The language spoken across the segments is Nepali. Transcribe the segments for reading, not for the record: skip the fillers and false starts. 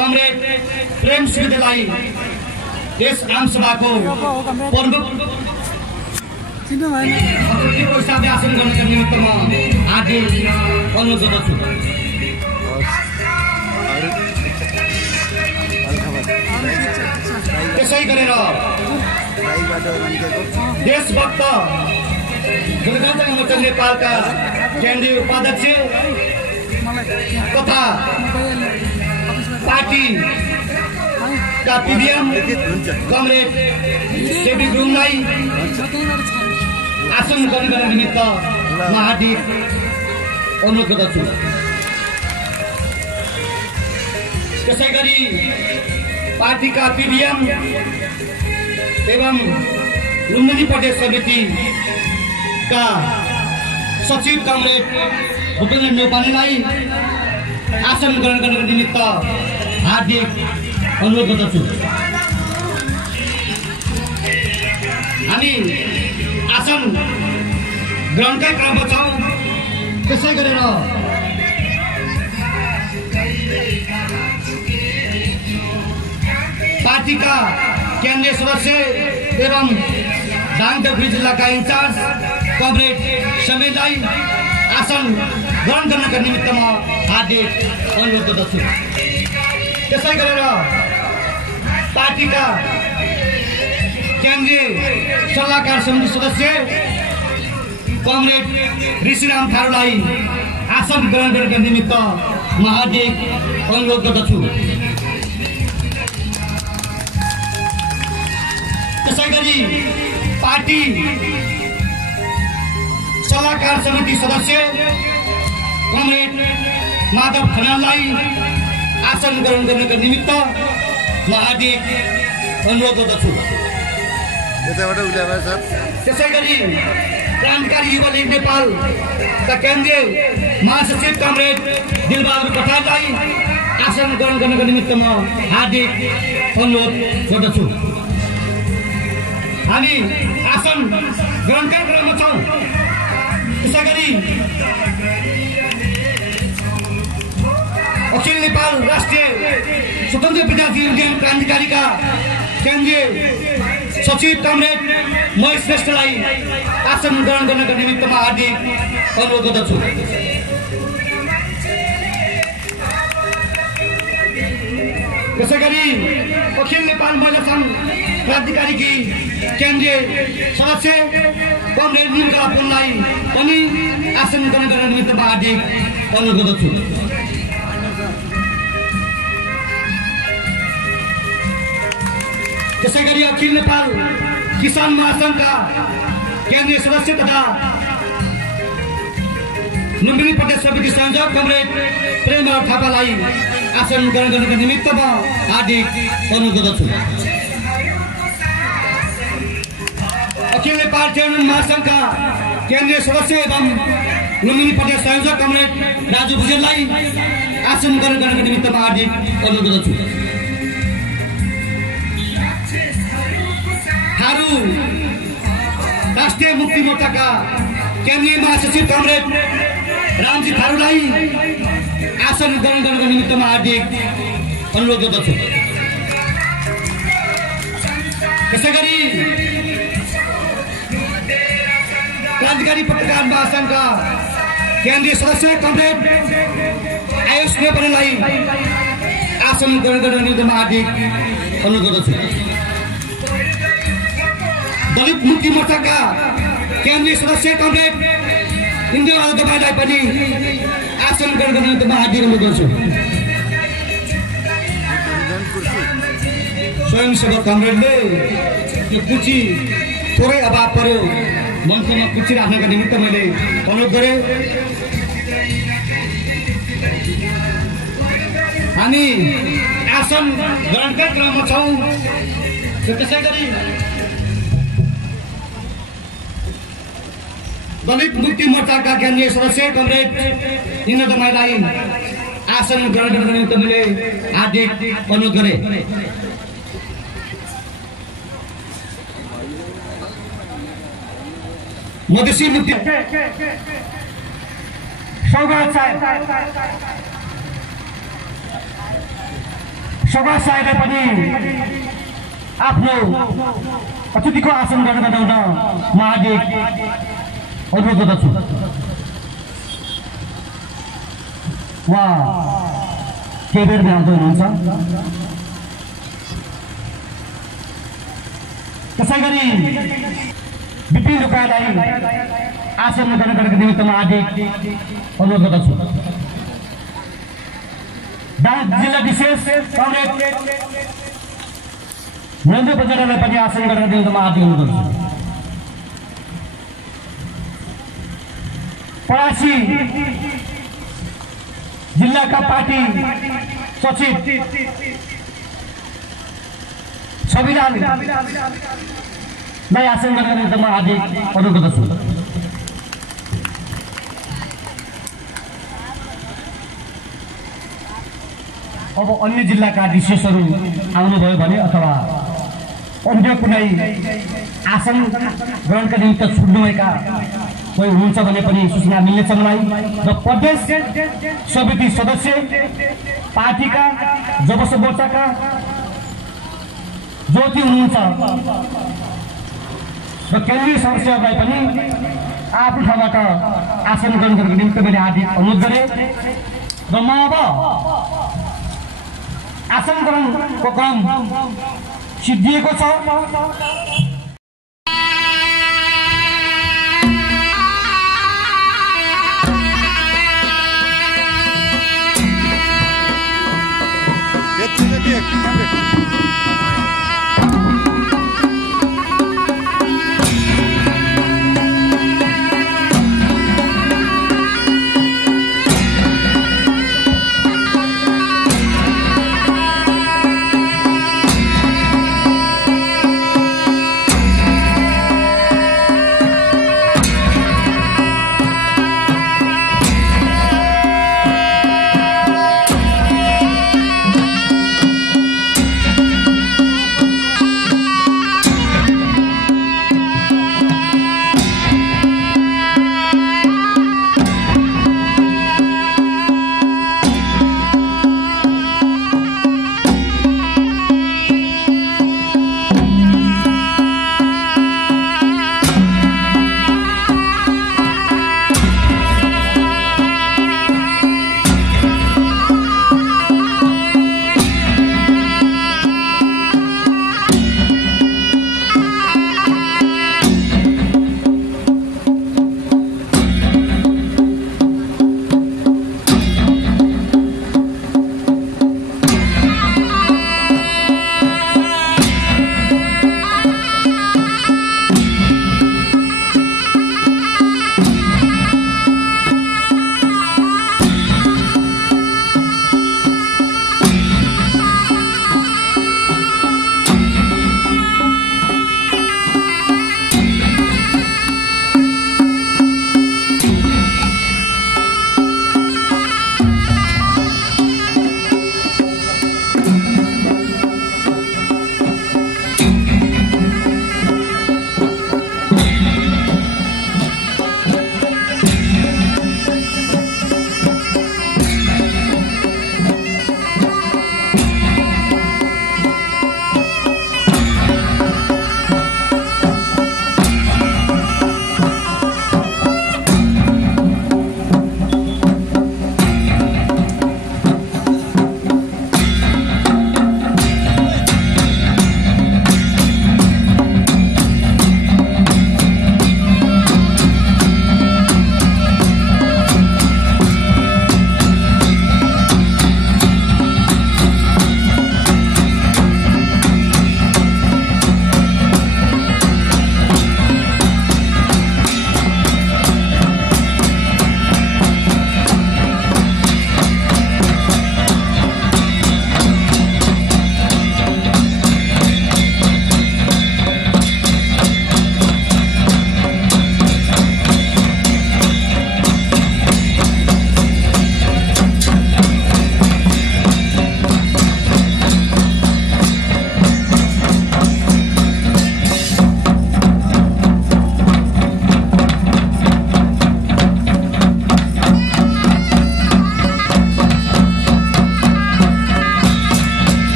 कमरेड प्रेम सुवेदीलाई यस आमसभा को प्रमुख हिसाबले आसन गर्नका निमित्त म हार्दिक अनुरोध गर्दछु। त्यसै गरेर देशभक्त जनतान्त्रिक मोर्चा नेपालका केन्द्रीय उपाध्यक्ष तथा पार्टी का पीडीएम कमरेड केबी गुरुङलाई आसन ग्रहण गर्न निमित्त म हार्दिक अनुरोध गर्दछु। त्यसै गरी पार्टीका पीडीएम एवं लुम्बिनी प्रदेश समिति का सचिव कमरेड भूपेन्द्र न्यौपानेलाई आसन ग्रहण गर्नको निमित्त हार्दिक अनुरोध गर्दछु। हामी आसन ग्रहणकै क्रममा छौँ। त्यसै गरेर पार्टीका केन्द्रीय सदस्य एवं दाङधोपी जिल्लाका इन्चार्ज कमरेड समेतलाई आसन ग्रहण गर्नका निमित्त म हार्दिक अनुरोध गर्दछु। त्यसै गरेर पार्टीका केन्द्रीय सल्लाहकार समिति सदस्य कमरेड ऋषिराम थारूलाई आसन ग्रहण गर्नका निमित्त म हार्दिक अनुरोध गर्दछु। त्यसै गरी पार्टी सल्लाहकार समिति सदस्य कमरेड माधव खनाललाई आसन ग्रहण गर्नका निमित्त म हार्दिक अनुरोध गर्दछु। त्यसै गरी क्रान्तिकारी युवा लीग नेपालका केन्द्रीय महासचिव कमरेड दिलबहादुर कठारलाई आसन ग्रहण गर्नका निमित्त म हार्दिक अनुरोध गर्दछु। हामी आसन ग्रहणकै क्रममा छौँ। त्यसै गरी अखिल नेपाल राष्ट्रिय स्वतन्त्र विद्यार्थी युनियन क्रान्तिकारीका केन्द्रीय सचिव कमरेड महेश श्रेष्ठलाई आसन ग्रहण गर्नका निमित्त म हार्दिक अनुरोध गर्दछु। त्यसै गरी अखिल नेपाल महिला सङ्घ क्रान्तिकारीकी केन्द्रीय सदस्य कमरेड निमकला पुनलाई पनि आसन ग्रहण गर्न निमित्त म हार्दिक अनुरोध गर्दछु। त्यसै गरी अखिल नेपाल किसान महासङ्घका केन्द्रीय सदस्य तथा लुम्बिनी प्रदेश समिति संयोजक कमरेड प्रेमबहादुर थापालाई आसन ग्रहण गर्नका निमित्त म हार्दिक अनुरोध गर्दछु। अखिल नेपाल चेयरम्यान महासङ्घका केन्द्रीय सदस्य एवं लुम्बिनी प्रदेश संयोजक कमरेड राजु भुजेललाई आसन ग्रहण गर्नका निमित्त म हार्दिक अनुरोध गर्दछु। थारू राष्ट्रिय मुक्ति मोर्चाका केन्द्रीय महासचिव कमरेड रामजी थारूलाई आसन ग्रहण गर्नका निमित्त म हार्दिक अनुरोध गर्दछु। त्यसै गरी क्रान्तिकारी पत्रकार महासङ्घका केन्द्रीय सदस्य कमरेड आयुष नेपालीलाई आसन ग्रहण गर्नका निमित्त म हार्दिक अनुरोध गर्दछु। दलित मुक्ति मोर्चाका केन्द्रीय सदस्य कमरेड इन्द्रबहादुर तपाईँलाई पनि आसन ग्रहण गर्न निमित्त म हार्दिक अनुरोध गर्छु। स्वयंसेवक कमरेडले यो कुची थोरै अभाव पर्यो, मञ्चमा कुची राख्नका निमित्त मैले अनुरोध गरेँ। हामी आसन ग्रहणकै क्रममा छौँ। त्यसै गरी दलित मुक्ति मोर्चाका केन्द्रीय सदस्य कमरेड इन्द्र दमाईलाई आसन ग्रहण गर्नका निमित्त मैले हार्दिक अनुरोध गरेँ। मधेसी मुक्ति सौगात साहब सभा सायले पनि आफ्नो अतिथिको आसन गर्न गराउन म हार्दिक अनुरोध गर्दछु। उहाँ केही बेरमा आउँदै हुनुहुन्छ। त्यसैगरी बिपी लुकालाई आसन ग्रहण गर्नको निमित्त म हार्दिक अनुरोध गर्दछु। जिल्ला विशेष कमरेड नरेन्द्र बजारलाई पनि आसन ग्रहण गर्न निमित्त म हार्दिक अनुरोध गर्दछु। परासी जिल्लाका पार्टी सचिव सविलालाई आसन ग्रहण गर्न निमित्त म हार्दिक अनुरोध गर्दछु। अब अन्य जिल्लाका विशेषहरू आउनुभयो भने अथवा अन्य कुनै आसन ग्रहणका निमित्त छुट्नुभएका कोही हुनुहुन्छ भने पनि सूचना मिल्नेछ मलाई। र प्रदेश समिति सदस्य पार्टीका जबस मोर्चाका ज्योति हुनुहुन्छ र केन्द्रीय सदस्यहरूलाई पनि आफ्नो ठाउँबाट आसन ग्रहण गर्नको निमित्त मैले हार्दिक अनुरोध गरेँ। र म अब आसन ग्रहणको क्रम सिद्धिएको छ।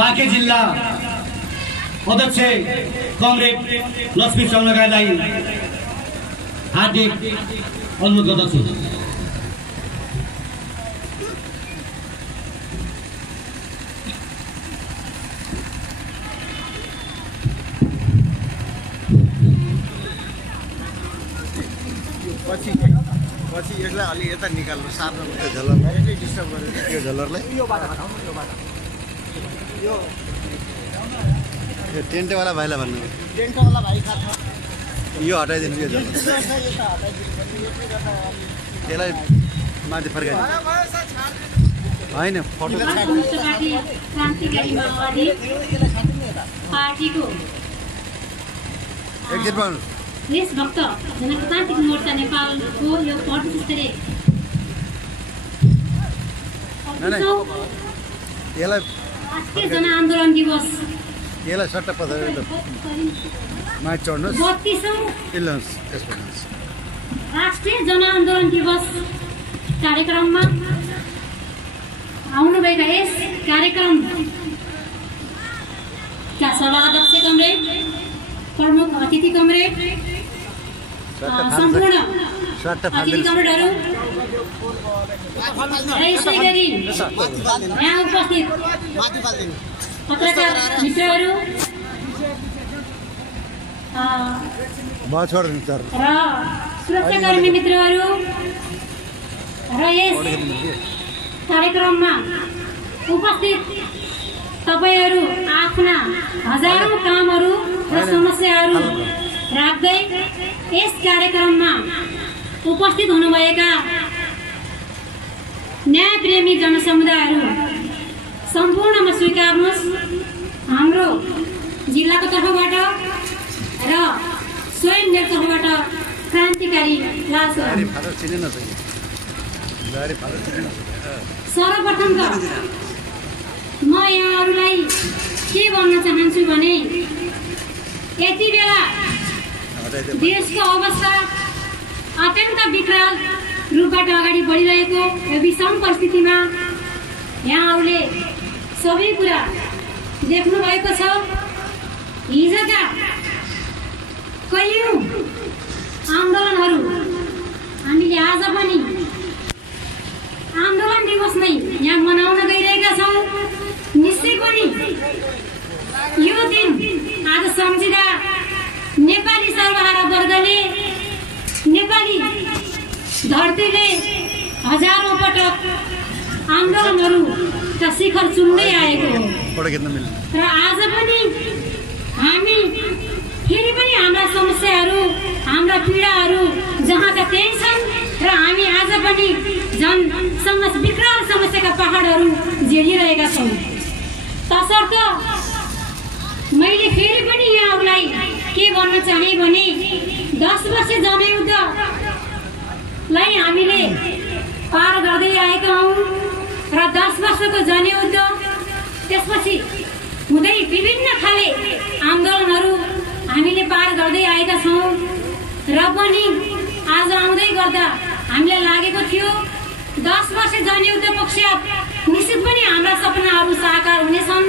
बाँके जिल्ला अध्यक्ष कमरेड लक्ष्मी चौनगाईलाई हार्दिक अनुरोध गर्दछु। पछि यसलाई अलि यता निकाल्नु सार्नु त्यो झलरलाई डिस्टर्ब गरेर यो झलरलाई यो टेन्टवाला भाइलाई भन्नु टेन्टवाला भाइ खान्छ यो हटाइदिनु यो झलर त्यसलाई माथि फर्काइदिनु होइन फोटो एकछिन पाउनु देशभक्त जनतान्त्रिक मोर्चा नेपालको यो 75 यसलाई राष्ट्रिय जनआन्दोलन दिवस यसलाई सट्टा पछाडि माथि चढ्नुहोस् 32औं राष्ट्रिय जनआन्दोलन दिवस कार्यक्रममा आउनुभएका यस कार्यक्रमका सभाध्यक्ष कमरेड प्रमुख अतिथि कमरेड सम्पूर्ण अतिथि कमरेडहरू यसै गरी यहाँ उपस्थित पत्रकार मित्रहरू र सुरक्षाकर्मी मित्रहरू र यस कार्यक्रममा उपस्थित तपाईहरू आफ्ना हजारौं कामहरू र समस्याहरू राख्दै यस कार्यक्रममा उपस्थित हुनुभएका न्यायप्रेमी जनसमुदायहरू सम्पूर्णमा स्वीकार्नुहोस्। हाम्रो जिल्लाको तर्फबाट र स्वयं मेरो तर्फबाट क्रान्तिकारी लास सर्वप्रथम त म यहाँहरूलाई के भन्न चाहन्छु भने यति बेला देशको अवस्था अत्यन्त विकराल रूपबाट अगाडि बढिरहेको यो विषम परिस्थितिमा यहाँहरूले सबै कुरा देख्नु भएको छ। हिजोका कैयौं आन्दोलनहरू हामीले आज पनि आन्दोलन दिवस नै यहाँ मनाउन गइरहेका छौं। निश्चय पनि यो दिन आज सम्झिँदा नेपाली सर्वहारा वर्गले नेपाली धरतीले हजारौं पटक आन्दोलनहरूका शिखर चुम्दै आएको हो र आज पनि हामी फेरि पनि हाम्रा समस्याहरू हाम्रा पीडाहरू जहाँका त्यही छन् र हामी आज पनि विकराल समस्याका पहाडहरू झेलिरहेका छौँ। तसर्थ मैले फेरि पनि यहाँहरूलाई के भन्न चाहे भने 10 वर्ष जनयुद्धलाई हामीले पार गर्दै आएका हौं र 10 वर्षको जनयुद्ध त्यसपछि हुँदै विभिन्न खाले आन्दोलनहरू हामीले पार गर्दै आएका छौं र पनि आज आउँदै गर्दा हामीलाई लागेको थियो 10 वर्ष जनयुद्ध पश्चात निश्चित पनि हाम्रा सपनाहरू साकार हुनेछन्,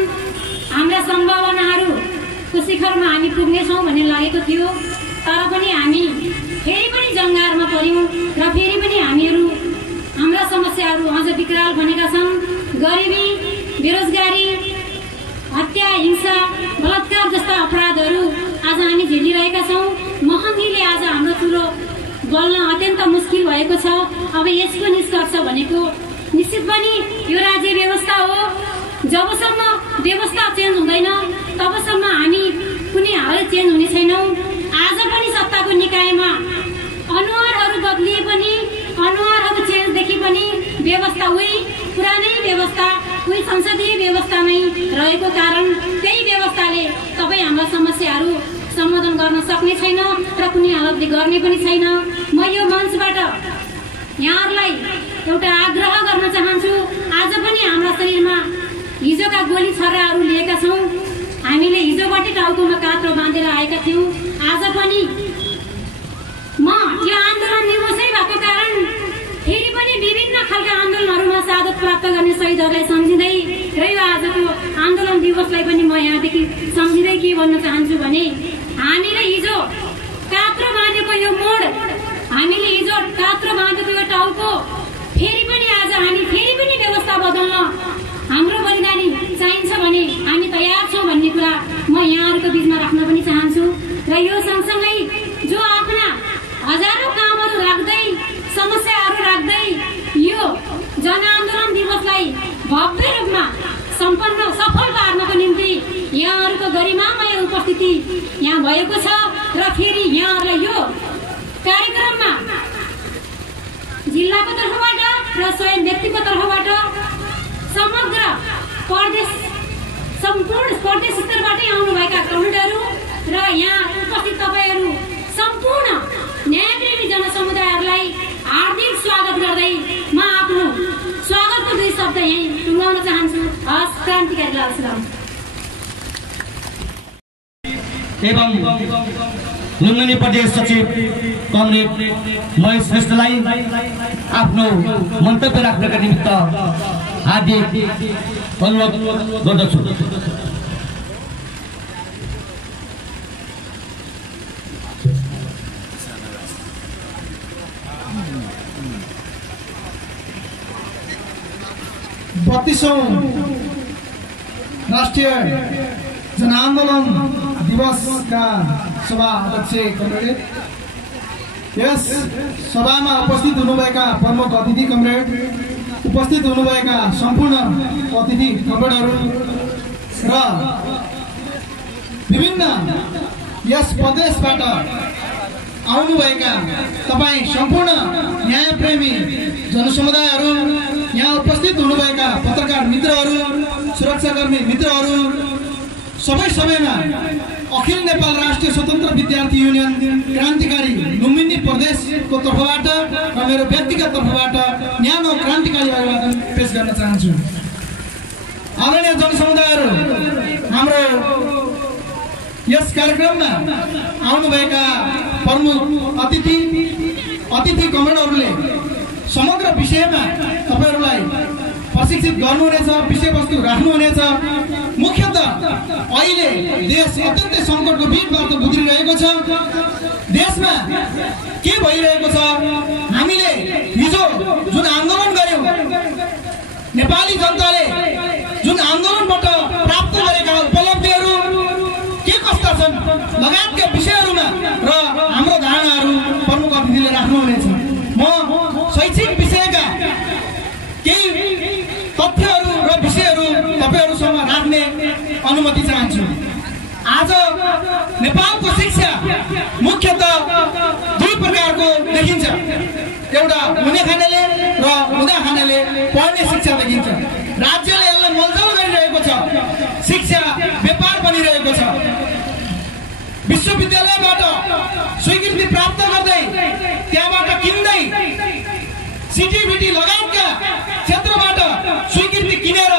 हाम्रा सम्भावनाहरूको शिखरमा हामी पुग्नेछौँ भन्ने लागेको थियो। तर पनि हामी फेरि पनि जङ्गारमा पर्यौं र फेरि पनि हामीहरू हाम्रा समस्याहरू अझ विकराल बनेका छन्। गरिबी, बेरोजगारी, हत्या, हिंसा, बलात्कार जस्ता अपराधहरू आज हामी झेलिरहेका छौँ। महँगीले आज हाम्रो चुलो बल्न अत्यन्त मुस्किल भएको छ। अब यसको निष्कर्ष भनेको निश्चित पनि यो राज्य व्यवस्था हो। जबसम्म व्यवस्था चेन्ज हुँदैन तबसम्म हामी कुनै हालै चेन्ज हुने छैनौं। आज पनि सत्ताको निकायमा अनुहारहरू बदलिए पनि अनुहारहरू चेन्ज देखि पनि व्यवस्था उही पुरानै व्यवस्था उही संसदीय व्यवस्था नै रहेको कारण त्यही व्यवस्थाले तपाईँ हाम्रा समस्याहरू सम्बोधन गर्न सक्ने छैन र कुनै हालतले गर्ने पनि छैन। म यो मञ्चबाट यहाँहरूलाई एउटा आग्रह गर्न चाहन्छु। आज पनि हाम्रा शरीरमा हिजोका गोली छर्राहरू लिएका छौँ। हामीले हिजोबाटै टाउकोमा कात्रो बाँधेर आएका थियौँ। आज पनि म यो आन्दोलन दिवसै भएको कारण फेरि पनि विभिन्न खालका आन्दोलनहरूमा साधत प्राप्त गर्ने शहीदहरूलाई सम्झिँदै र यो आजको आन्दोलन दिवसलाई पनि म यहाँदेखि सम्झिँदै के भन्न चाहन्छु भने हामीले हिजो कात्रो बाँधेको यो मोड, हामीले हिजो कात्रो बाँधेको यो टाउको फेरि पनि आज हामी फेरि पनि व्यवस्था बदल्न हाम्रो बलिदानी चाहिन्छ भने हामी तयार छौँ भन्ने कुरा म यहाँहरूको बिचमा राख्न पनि चाहन्छु। र यो सँगसँगै जो आफ्ना हजारौं कामहरू राख्दै समस्याहरू राख्दै यो जनआन्दोलन दिवसलाई भव्य रूपमा सम्पन्न सफल पार्नको निम्ति यहाँहरूको गरिमामय उपस्थिति यहाँ भएको छ। र फेरि यहाँहरूलाई यो कार्यक्रममा जिल्लाको तर्फबाट र स्वयं व्यक्तिको तर्फबाट समग्र प्रदेश सम्पूर्ण प्रदेश स्तरबाटै आउनुभएका कमेन्टहरू र यहाँ उपस्थित तपाईँहरू सम्पूर्ण न्यायप्रेमी जनसमुदायहरूलाई हार्दिक स्वागत गर्दै म आफ्नो स्वागतको दुई शब्द यहीँ टुङ्गाउन चाहन्छु। हस्, क्रान्तिकारी लाल सलाम। एवं लुम्बिनी प्रदेश सचिव कमरेड महेश श्रेष्ठलाई आफ्नो मन्तव्य राख्नका निमित्त हार्दिक अनुरोध गर्दछु। बत्तीसौं राष्ट्रिय जनआन्दोलन दिवसका सभा अध्यक्ष कमरेड, यस सभामा उपस्थित हुनुभएका प्रमुख अतिथि कमरेड, उपस्थित हुनुभएका सम्पूर्ण अतिथि कमरेडहरू र विभिन्न यस प्रदेशबाट आउनुभएका तपाईँ सम्पूर्ण न्यायप्रेमी जनसमुदायहरू, यहाँ उपस्थित हुनुभएका पत्रकार मित्रहरू, सुरक्षाकर्मी मित्रहरू, सबैमा अखिल नेपाल राष्ट्रिय स्वतन्त्र विद्यार्थी युनियन क्रान्तिकारी लुम्बिनी प्रदेशको तर्फबाट र मेरो व्यक्तिगत तर्फबाट न्यानो क्रान्तिकारी अभिवादन पेश गर्न चाहन्छु। आदरणीय जनसमुदायहरू, हाम्रो यस कार्यक्रममा आउनुभएका प्रमुख अतिथि कमरेडहरूले समग्र विषयमा तपाईहरूलाई प्रशिक्षित गर्नुहुनेछ, विषयवस्तु राख्नुहुनेछ। मुख्यतः अहिले देश अत्यन्तै सङ्कटको भिडबाट गुज्रिरहेको छ। देशमा के भइरहेको छ, हामीले हिजो जुन आन्दोलन गर्यौं, नेपाली जनताले जुन आन्दोलनबाट प्राप्त गरेका उपलब्धिहरू के कस्ता छन् लगायतका विषयहरूमा र हाम्रो धारणाहरू प्रमुख अतिथिले राख्नुहुनेछ। म शैक्षिक विषयका केही तथ्यहरू र विषयहरू तपाईहरूसँग राख्ने अनुमति चाहन्छु। आज नेपालको शिक्षा मुख्यतः दुई प्रकारको देखिन्छ। एउटा हुने खानेले र हुँदा खानेले पढ्ने शिक्षा देखिन्छ। राज्यले यसलाई मलजल गरिरहेको छ, शिक्षा व्यापार बनिरहेको छ। विश्वविद्यालयबाट स्वीकृति प्राप्त गर्दै त्यहाँबाट किन्दै सिटिबिटी लगायतका क्षेत्रबाट स्वीकृति किनेर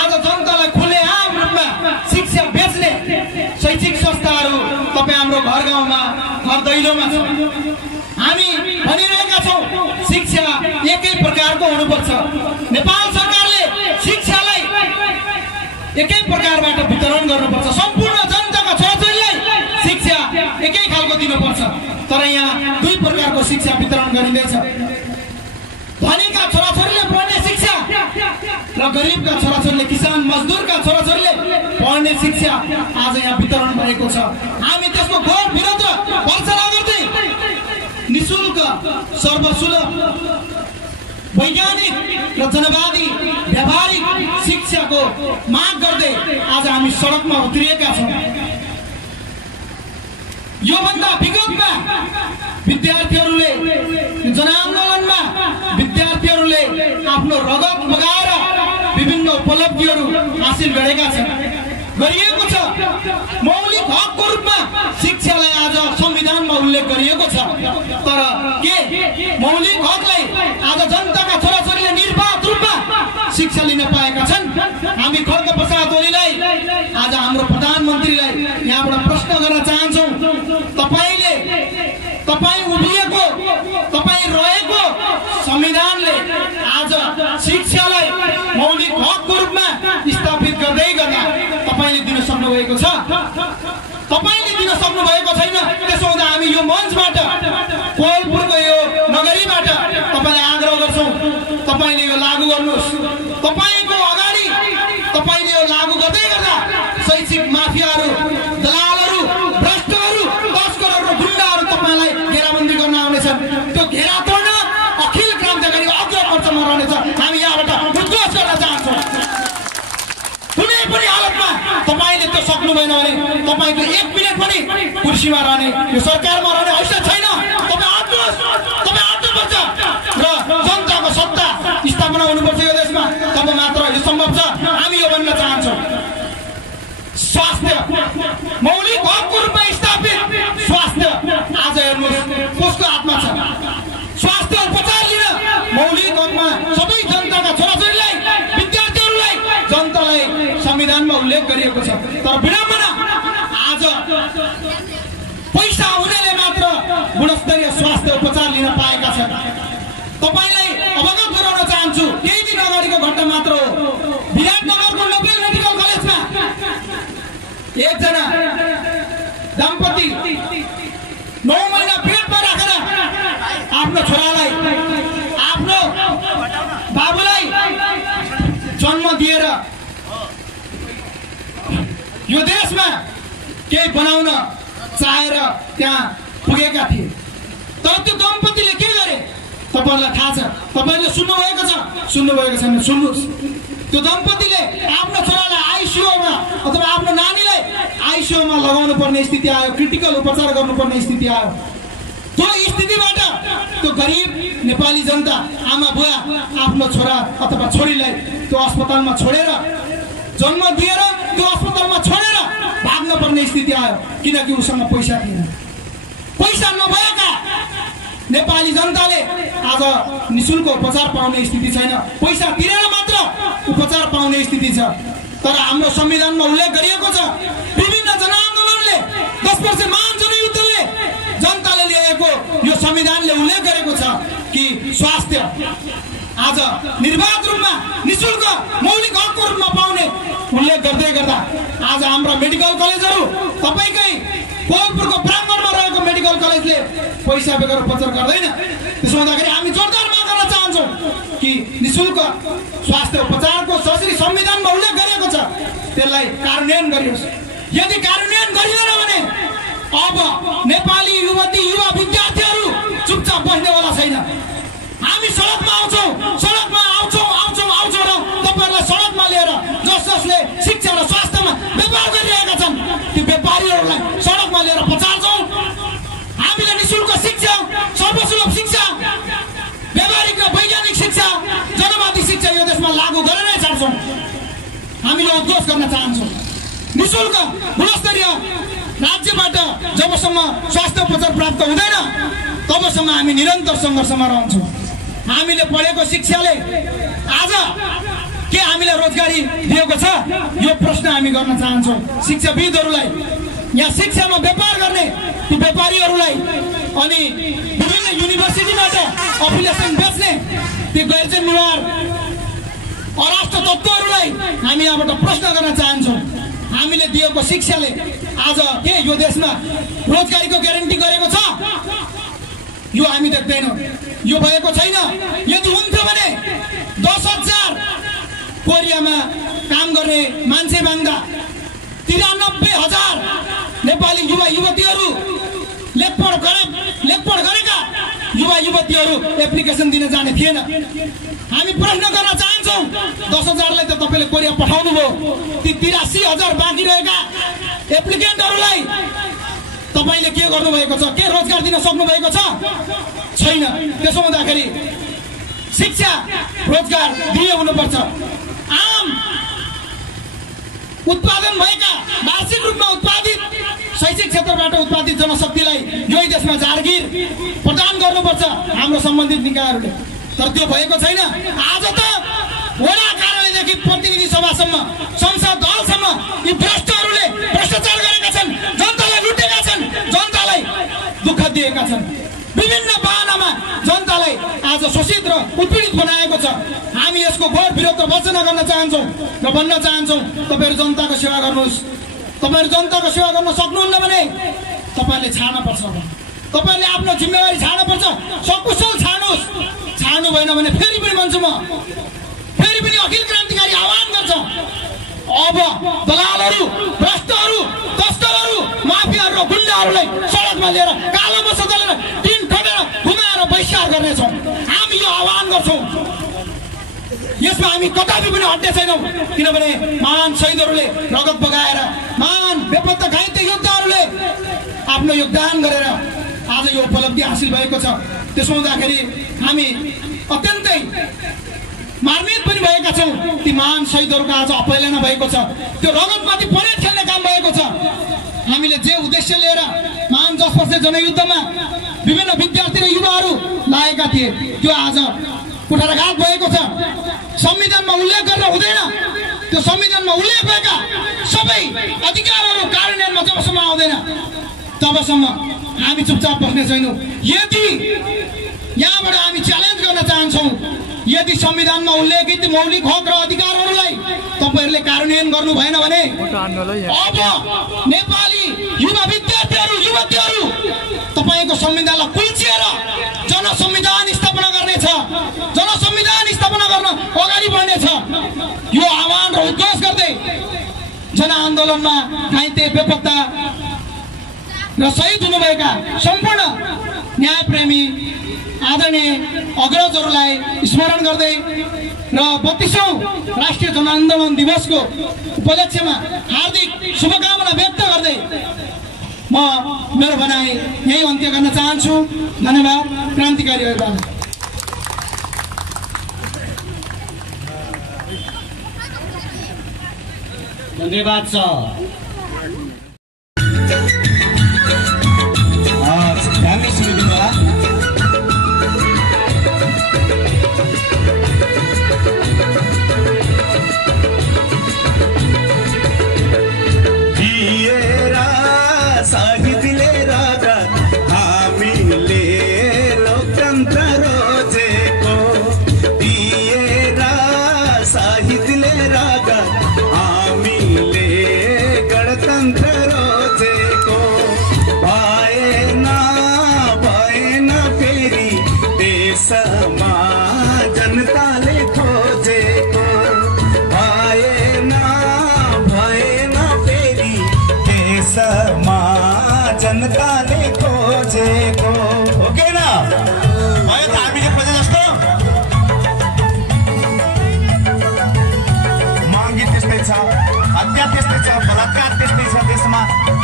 आज जनतालाई खुलेआम रूपमा शिक्षा बेच्ने शैक्षिक संस्थाहरू तपाईँ हाम्रो घर गाउँमा घर दैलोमा छ। हामी भनिरहेका छौँ शिक्षा एकै प्रकारको हुनुपर्छ। नेपाल सरकारले शिक्षालाई एकै प्रकारबाट वितरण गर्नुपर्छ। सम्पूर्ण जनताका छोराछोरीलाई शिक्षा एकै खालको दिनुपर्छ। तर यहाँ दुई प्रकारको शिक्षा वितरण गरिँदैछ। धनीका छोराछोरीले पढ्ने शिक्षा र गरिबका छोराछोरीले, किसान मजदुरका छोराछोरीले पढ्ने शिक्षा आज यहाँ वितरण भएको छ। हामी त्यसको घोर विरोध भर्सना गर्दै निशुल्क, सर्वसुलभ, वैज्ञानिक र जनवादी व्यावहारिक शिक्षाको माग गर्दै आज हामी सडकमा उत्रिएका छौँ। योभन्दा विगतमा विद्यार्थीहरूले जनआन्दोलनमा विद्यार्थीहरूले आफ्नो रगत बगाएर विभिन्न उपलब्धिहरू हासिल गरेका छन्, गरिएको छ। मौलिक हकको रूपमा शिक्षालाई आज संविधानमा उल्लेख गरिएको छ। तर के मौलिक हकलाई आज जनताका छोराछोरीले निर्वाध रूपमा शिक्षा लिन पाएका छन्? हामी खड्गप्रसाद ओलीलाई, आज हाम्रो प्रधानमन्त्रीलाई यहाँबाट प्रश्न गर्न चाहन्छौँ। तपाईँ उभिएको, तपाईँ रहेको संविधानले आज शिक्षालाई मौलिक हकको रूपमा स्थापित दिन सक्नु भएको छैन। त्यसो हुँदा हामी यो मञ्चबाट कोलपुरको यो नगरीबाट तपाईलाई आग्रह गर्छौं, तपाईले यो लागू गर्नुहोस्। तपाईको अगाडि तपाईले यो लागू गर्दै गर्दा शैक्षिक माफियाहरू, दलालहरू, भ्रष्टहरू, तस्करहरू र गुण्डाहरू तपाईलाई घेराबन्दी गर्न आउनेछन्। त्यो घेरा तोड्न अखिल क्रान्तिकारी अग्रमोर्चामा रहनेछ। हामी यहाँबाट उद्घोष गर्न चाहन्छौँ। कुनै पनि हालतमा तपाईले त्यो सक्नु भएन भने तपाईको 1 मिनेट पनि कुर्सीमा रहने, यो सरकारमा रहने हैसियत छैन। तपाईँ आउनुपर्छ र जनताको सत्ता स्थापना हुनुपर्छ यो देशमा। तब मात्र यो सम्भव छ। हामी यो भन्न चाहन्छौँ, स्वास्थ्य मौलिक हकको रूपमा स्थापित स्वास्थ्य आज हेर्नुहोस् कसको हातमा छ। स्वास्थ्य उपचार लिन मौलिक हकमा सबै जनताका छोराछोरीलाई, विद्यार्थीहरूलाई, जनतालाई संविधानमा उल्लेख गरिएको छ। तर विडम्बना आज पैसा हुनेले मात्र गुणस्तरीय स्वास्थ्य उपचार लिन पाएका छन्। तपाईलाई अवगत गराउन चाहन्छु, केही दिन अगाडिको घटना मात्र हो। विराटनगरको नोबेल मेडिकल कलेजमा एकजना दम्पति 9 महिना पेटमा राखेर आफ्नो छोरालाई, आफ्नो बाबुलाई जन्म दिएर यो देशमा केही बनाउन चाहेर त्यहाँ पुगेका थिए। तर त्यो दम्पतिले के गरे तपाईलाई थाहा छ। तपाईले सुन्नुभएको छ, सुन्नुभएको छैन सुन्नुहोस्। त्यो दम्पतिले आफ्नो छोरालाई आइसियुमा अथवा आफ्नो नानीलाई आइसियुमा लगाउनु पर्ने स्थिति आयो, क्रिटिकल उपचार गर्नुपर्ने स्थिति आयो। त्यो स्थितिबाट त्यो गरिब नेपाली जनता, आमा बुवा आफ्नो छोरा अथवा छोरीलाई त्यो अस्पतालमा छोडेर, जन्म दिएर त्यो अस्पतालमा छोडेर भाग्न पर्ने स्थिति आयो, किनकि उसँग पैसा थिएन। पैसा नभएका नेपाली जनताले आज निशुल्क उपचार पाउने स्थिति छैन। पैसा तिरेर मात्र उपचार पाउने स्थिति छ। तर हाम्रो संविधानमा उल्लेख गरिएको छ, विभिन्न जनआन्दोलनले 10 वर्ष महान जनयुद्धले जनताले ल्याएको यो संविधानले उल्लेख गरेको छ कि स्वास्थ्य आज निर्वाध रूपमा निशुल्क मौलिक हकको रूपमा पाउने उल्लेख गर्दै गर्दा आज हाम्रा मेडिकल कलेजहरू, तपाईकै कोलपुरको प्राङ्गणमा रहेको मेडिकल कलेजले पैसा बेगर उपचार गर्दैन। त्यसो हुँदाखेरि हामी जोरदार माग गर्न चाहन्छौँ कि निशुल्क स्वास्थ्य उपचारको जसरी संविधानमा उल्लेख गरिएको छ त्यसलाई कार्यान्वयन गरियोस्। यदि कार्यान्वयन गरिँदैन भने अब नेपाली युवती युवा विद्यार्थीहरू चुपचाप बस्नेवाला छैन। हामी सडकमा आउँछौँ र तपाईँहरूलाई सडकमा लिएर जसले शिक्षा र स्वास्थ्यमा व्यापार गरिरहेका छन् ती व्यापारीहरूलाई सडकमा लिएर पचार्छौँ। हामीले निशुल्क शिक्षा, सर्वसुलभ शिक्षा, व्यावहारिक वैज्ञानिक शिक्षा, जनवादी शिक्षा यो देशमा लागू गरेर नै छाड्छौँ। हामीले उद्घोष गर्न चाहन्छौँ, निशुल्क गुणस्तरीय राज्यबाट जबसम्म स्वास्थ्य उपचार प्राप्त हुँदैन तबसम्म हामी निरन्तर सङ्घर्षमा रहन्छौँ। हामीले पढेको शिक्षाले आज के हामीलाई रोजगारी दिएको छ यो प्रश्न हामी गर्न चाहन्छौँ। शिक्षाविदहरूलाई, यहाँ शिक्षामा व्यापार गर्ने ती व्यापारीहरूलाई अनि विभिन्न युनिभर्सिटीबाट अफिलिएसन बेच्ने ती गैर जिम्मेवार अराष्ट्र तत्त्वहरूलाई हामी यहाँबाट प्रश्न गर्न चाहन्छौँ। हामीले दिएको शिक्षाले आज के यो देशमा रोजगारीको ग्यारेन्टी गरेको छ? यो हामी देख्दैनौँ, यो भएको छैन। यदि हुन्थ्यो भने 10,000 कोरियामा काम गर्ने मान्छे माग्दा 93,000 नेपाली युवा युवतीहरू लेखपढ गरेका युवा युवतीहरू एप्लिकेसन दिन जाने थिएन। हामी प्रश्न गर्न चाहन्छौँ, 10,000लाई त तपाईँले कोरिया पठाउनु भयो, ती 83,000 बाँकी रहेका एप्लिकेन्टहरूलाई तपाईँले के गर्नुभएको छ? के रोजगार दिन सक्नु भएको छ? छैन। त्यसो हुँदाखेरि शिक्षा रोजगार दिए हुनुपर्छ। आम उत्पादन भएका वार्षिक रूपमा उत्पादित शैक्षिक क्षेत्रबाट उत्पादित जनशक्तिलाई यही देशमा जागिर प्रदान गर्नुपर्छ हाम्रो सम्बन्धित निकायहरूले। तर त्यो भएको छैन। आज त वडा कार्यालयदेखि प्रतिनिधि सभासम्म, संसद हलसम्म यी भ्रष्टहरूले भ्रष्टाचार गरेका छन्, जनतालाई लुटेका छन्, जनतालाई दुःख दिएका छन्। विभिन्न बहानामा जनतालाई आज शोषित र उत्पीडित बनाएको छ। हामी यसको घोर विरोध र वर्जना गर्न चाहन्छौँ र भन्न चाहन्छौँ, तपाईँहरू जनताको सेवा गर्नुहोस्। तपाईहरु जनताको सेवा गर्न सक्नुहुन्न भने तपाईले छाड्न पर्छ। तपाईले आफ्नो जिम्मेवारी छाड्न पर्छ। सकुशल छाड्नुस्। छाड्नु भएन भने फेरि पनि भन्छु म, फेरि पनि अखिल क्रान्तिकारी आह्वान गर्छ। अब दलालहरू, भ्रष्टहरू, तस्करहरू, माफियाहरू र गुण्डाहरूलाई सडकमा लिएर कालो मसो दलेर टिन ठोकेर घुमाएर बहिष्कार गर्नेछौँ। हामी यो आह्वान गर्छौँ। यसमा हामी कदापि पनि हट्ने छैनौँ। किनभने महान शहीदहरूले रगत बगाएर, महान बेपत्ता घाइते योद्धाहरूले आफ्नो योगदान गरेर आज यो उपलब्धि हासिल भएको छ। त्यसो हुँदाखेरि हामी अत्यन्तै मार्मित पनि भएका छौँ। ती महान शहीदहरूको आज अपहेलना भएको छ। त्यो रगतमाथि परेड खेल्ने काम भएको छ। हामीले जे उद्देश्य लिएर महान 10 वर्ष जनयुद्धमा विभिन्न विद्यार्थी र युवाहरू लागेका थिए त्यो आज कुठाराघात भएको छ। संविधानमा उल्लेख गर्न हुँदैन। त्यो संविधानमा उल्लेख भएका सबै अधिकारहरू कार्यान्वयनमा जबसम्म आउँदैन तबसम्म हामी चुपचाप बस्ने छैनौँ। यदि यहाँबाट हामी च्यालेन्ज गर्न चाहन्छौँ, यदि संविधानमा उल्लेखित मौलिक हक र अधिकारहरूलाई तपाईहरूले कार्यान्वयन गर्नु भएन भने अब नेपाली युवा विद्यार्थीहरू, युवतीहरू तपाईँको संविधानलाई कुल्चिएर जनसंविधान स्थापना गर्नेछ, जनसंविधान स्थापना गर्न अगाडि बढ्नेछ। यो आह्वान र उद्घोष गर्दै जनआन्दोलनमा घाइते, बेपत्ता र शहीद हुनुभएका सम्पूर्ण न्यायप्रेमी आदरणीय अग्रजहरूलाई स्मरण गर्दै र 32औं राष्ट्रिय जनआन्दोलन दिवसको उपलक्ष्यमा हार्दिक शुभकामना व्यक्त गर्दै म मेरो भनाइ यही अन्त्य गर्न चाहन्छु। धन्यवाद। क्रान्तिकारी अभिवादन। धन्यवाद सर। ध्यानले सुनिदिनु होला।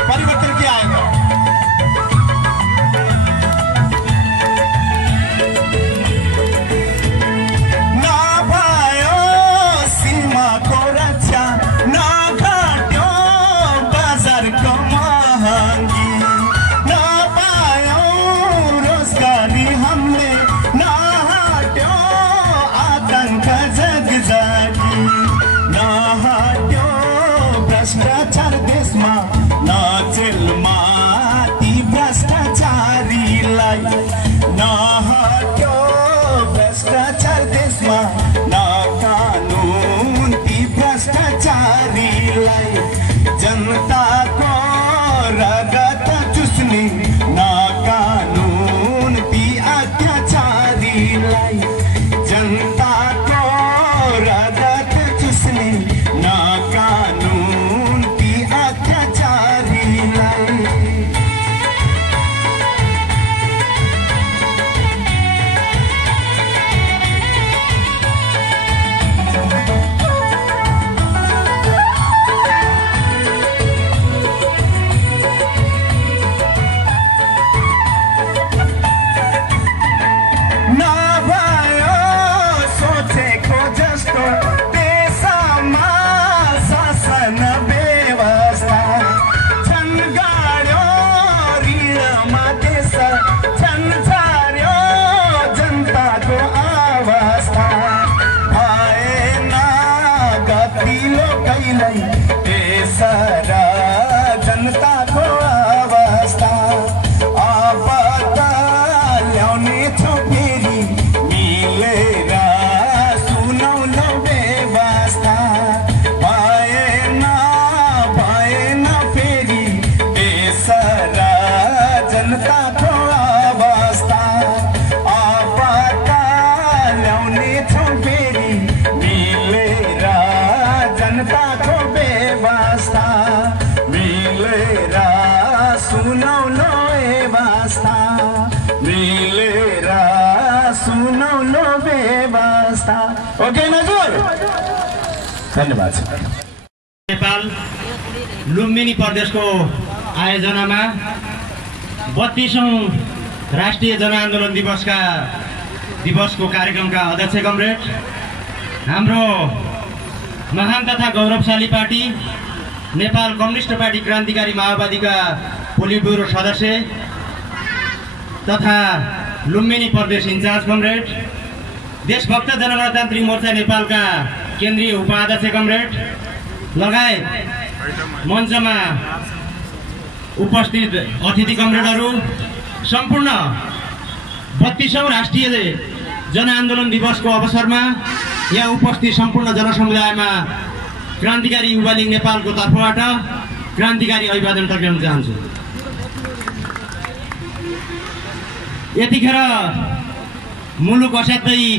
परिवर्तन के आएगा। ना भयो सीमा को रक्षा, ना घट्यो बजार को महंगी, ना व्यवस्था मिलेर सुनौलो व्यवस्था। ओके नजुर, धन्यवाद। नेपाल लुम्बिनी प्रदेशको आयोजनामा 32औं राष्ट्रिय जनआन्दोलन दिवसको कार्यक्रमका अध्यक्ष कमरेड, हाम्रो महान तथा गौरवशाली पार्टी नेपाल कम्युनिस्ट पार्टी क्रान्तिकारी माओवादीका पोलिट ब्युरो सदस्य तथा लुम्बिनी प्रदेश इन्चार्ज कमरेड, देशभक्त जनगणतान्त्रिक मोर्चा नेपालका केन्द्रीय उपाध्यक्ष कमरेड लगायत मञ्चमा उपस्थित अतिथि कमरेडहरू, सम्पूर्ण 32औं राष्ट्रिय जनआन्दोलन दिवसको अवसरमा यहाँ उपस्थित सम्पूर्ण जनसमुदायमा क्रान्तिकारी युवा लीग नेपालको तर्फबाट क्रान्तिकारी अभिवादन टक्राउन चाहन्छु। यतिखेर मुलुक असाध्यै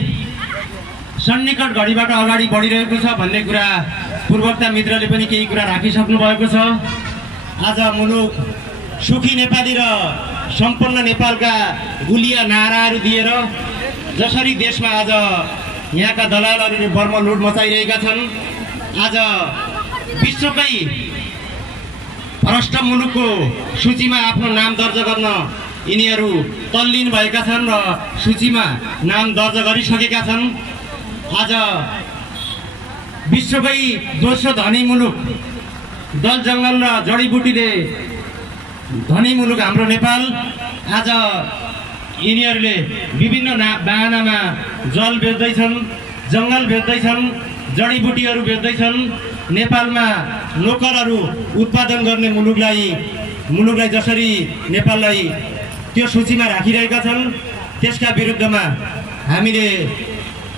सन्निकट घडीबाट अगाडि बढिरहेको छ भन्ने कुरा पूर्वोक्ता मित्रले पनि केही कुरा राखिसक्नु भएको छ। आज मुलुक सुखी नेपाली र सम्पूर्ण नेपालका गुलिया नाराहरू दिएर जसरी देशमा आज यहाँका दलालहरूले बर्म लुट मचाइरहेका छन्, आज विश्वकै भ्रष्ट मुलुकको सूचीमा आफ्नो नाम दर्जा गर्न यिनीहरू तल्लीन भएका छन् र सूचीमा नाम दर्जा गरिसकेका छन्। आज विश्वकै दोस्रो धनी मुलुक दल जङ्गल र जडीबुटीले धनी मुलुक हाम्रो नेपाल, आज यिनीहरूले विभिन्न बाहनामा जल बेच्दैछन्, जङ्गल बेच्दैछन्, जडीबुटीहरू बेच्दैछन्। नेपालमा नोकरहरू उत्पादन गर्ने मुलुकलाई जसरी नेपाललाई त्यो सूचीमा राखिरहेका छन्, त्यसका विरुद्धमा हामीले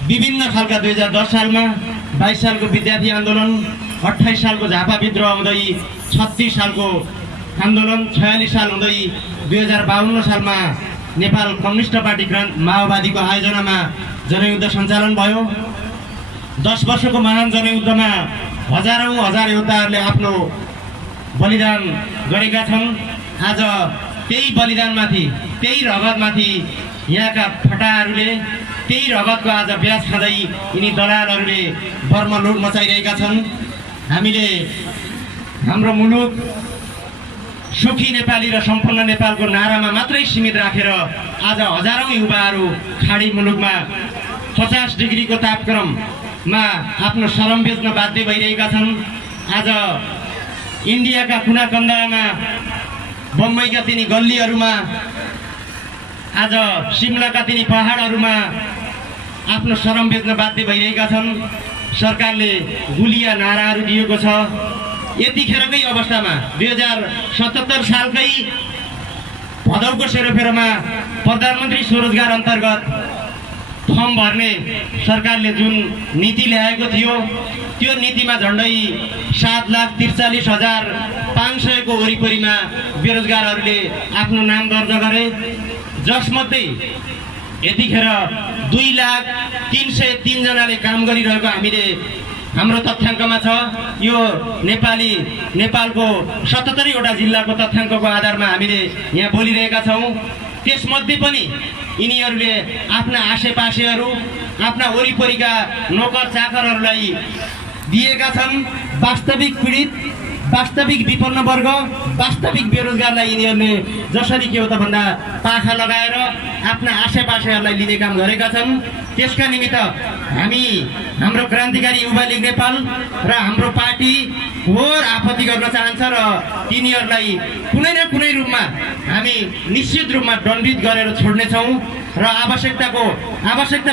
विभिन्न खालका 2010 सालमा 22 सालको विद्यार्थी आन्दोलन, 28 सालको झापा विद्रोह हुँदै 36 सालको आन्दोलन, 46 साल हुँदै 2052 सालमा नेपाल कम्युनिस्ट पार्टी माओवादीको आयोजनामा जनयुद्ध सञ्चालन भयो। 10 वर्षको महान जनयुद्धमा हजार योद्धाहरूले आफ्नो बलिदान गरेका छन्। आज त्यही बलिदानमाथि, त्यही रगतमाथि यहाँका फटाहरूले त्यही रगतको आज ब्याज खाँदै यिनी दलालहरूले बर्म लुट मचाइरहेका छन्। हामीले हाम्रो मुलुक सुखी नेपाली र सम्पन्न नेपालको नारामा मात्रै सीमित राखेर आज हजारौं युवाहरू खाडी मुलुकमा 50 डिग्रीको तापक्रममा आफ्नो श्रम बेच्न बाध्य भइरहेका छन्। आज इन्डियाका कुना कन्दामा, बम्बईका तिनी गल्लीहरूमा, आज सिमलाका तिनी पहाडहरूमा आफ्नो श्रम बेच्न बाध्य भइरहेका छन्। सरकारले गुलिया नाराहरू दिएको छ। यतिखेरकै अवस्थामा 2077 सालकै भदौको सेरोफेरोमा प्रधानमन्त्री स्वरोजगार अन्तर्गत फर्म भर्ने सरकारले जुन नीति ल्याएको थियो, त्यो नीतिमा झन्डै 7,43,500 को वरिपरिमा बेरोजगारहरूले आफ्नो नाम दर्ता गरे, जसमध्ये यतिखेर 2,03,003 जनाले काम गरिरहेको हाम्रो तथ्याङ्कमा छ। यो नेपालको 77 वटा जिल्लाको तथ्याङ्कको आधारमा हामीले यहाँ बोलिरहेका छौँ। त्यसमध्ये पनि यिनीहरूले आफ्ना आसेपासेहरू, आफ्ना वरिपरिका नोकर चाकरहरूलाई दिएका छन्। वास्तविक पीडित, वास्तविक विपन्न वर्ग, वास्तविक बेरोजगारलाई यिनीहरूले जसरी के हो त भन्दा पाखा लगाएर आफ्ना आसेपासेहरूलाई लिने काम गरेका छन्। त्यसका निमित्त हाम्रो क्रान्तिकारी युवा लीग नेपाल र हाम्रो पार्टी घोर आपत्ति गर्न चाहन्छ र तिनीहरूलाई कुनै न कुनै रूपमा हामी निश्चित रूपमा दण्डित गरेर छोड्नेछौँ र आवश्यकता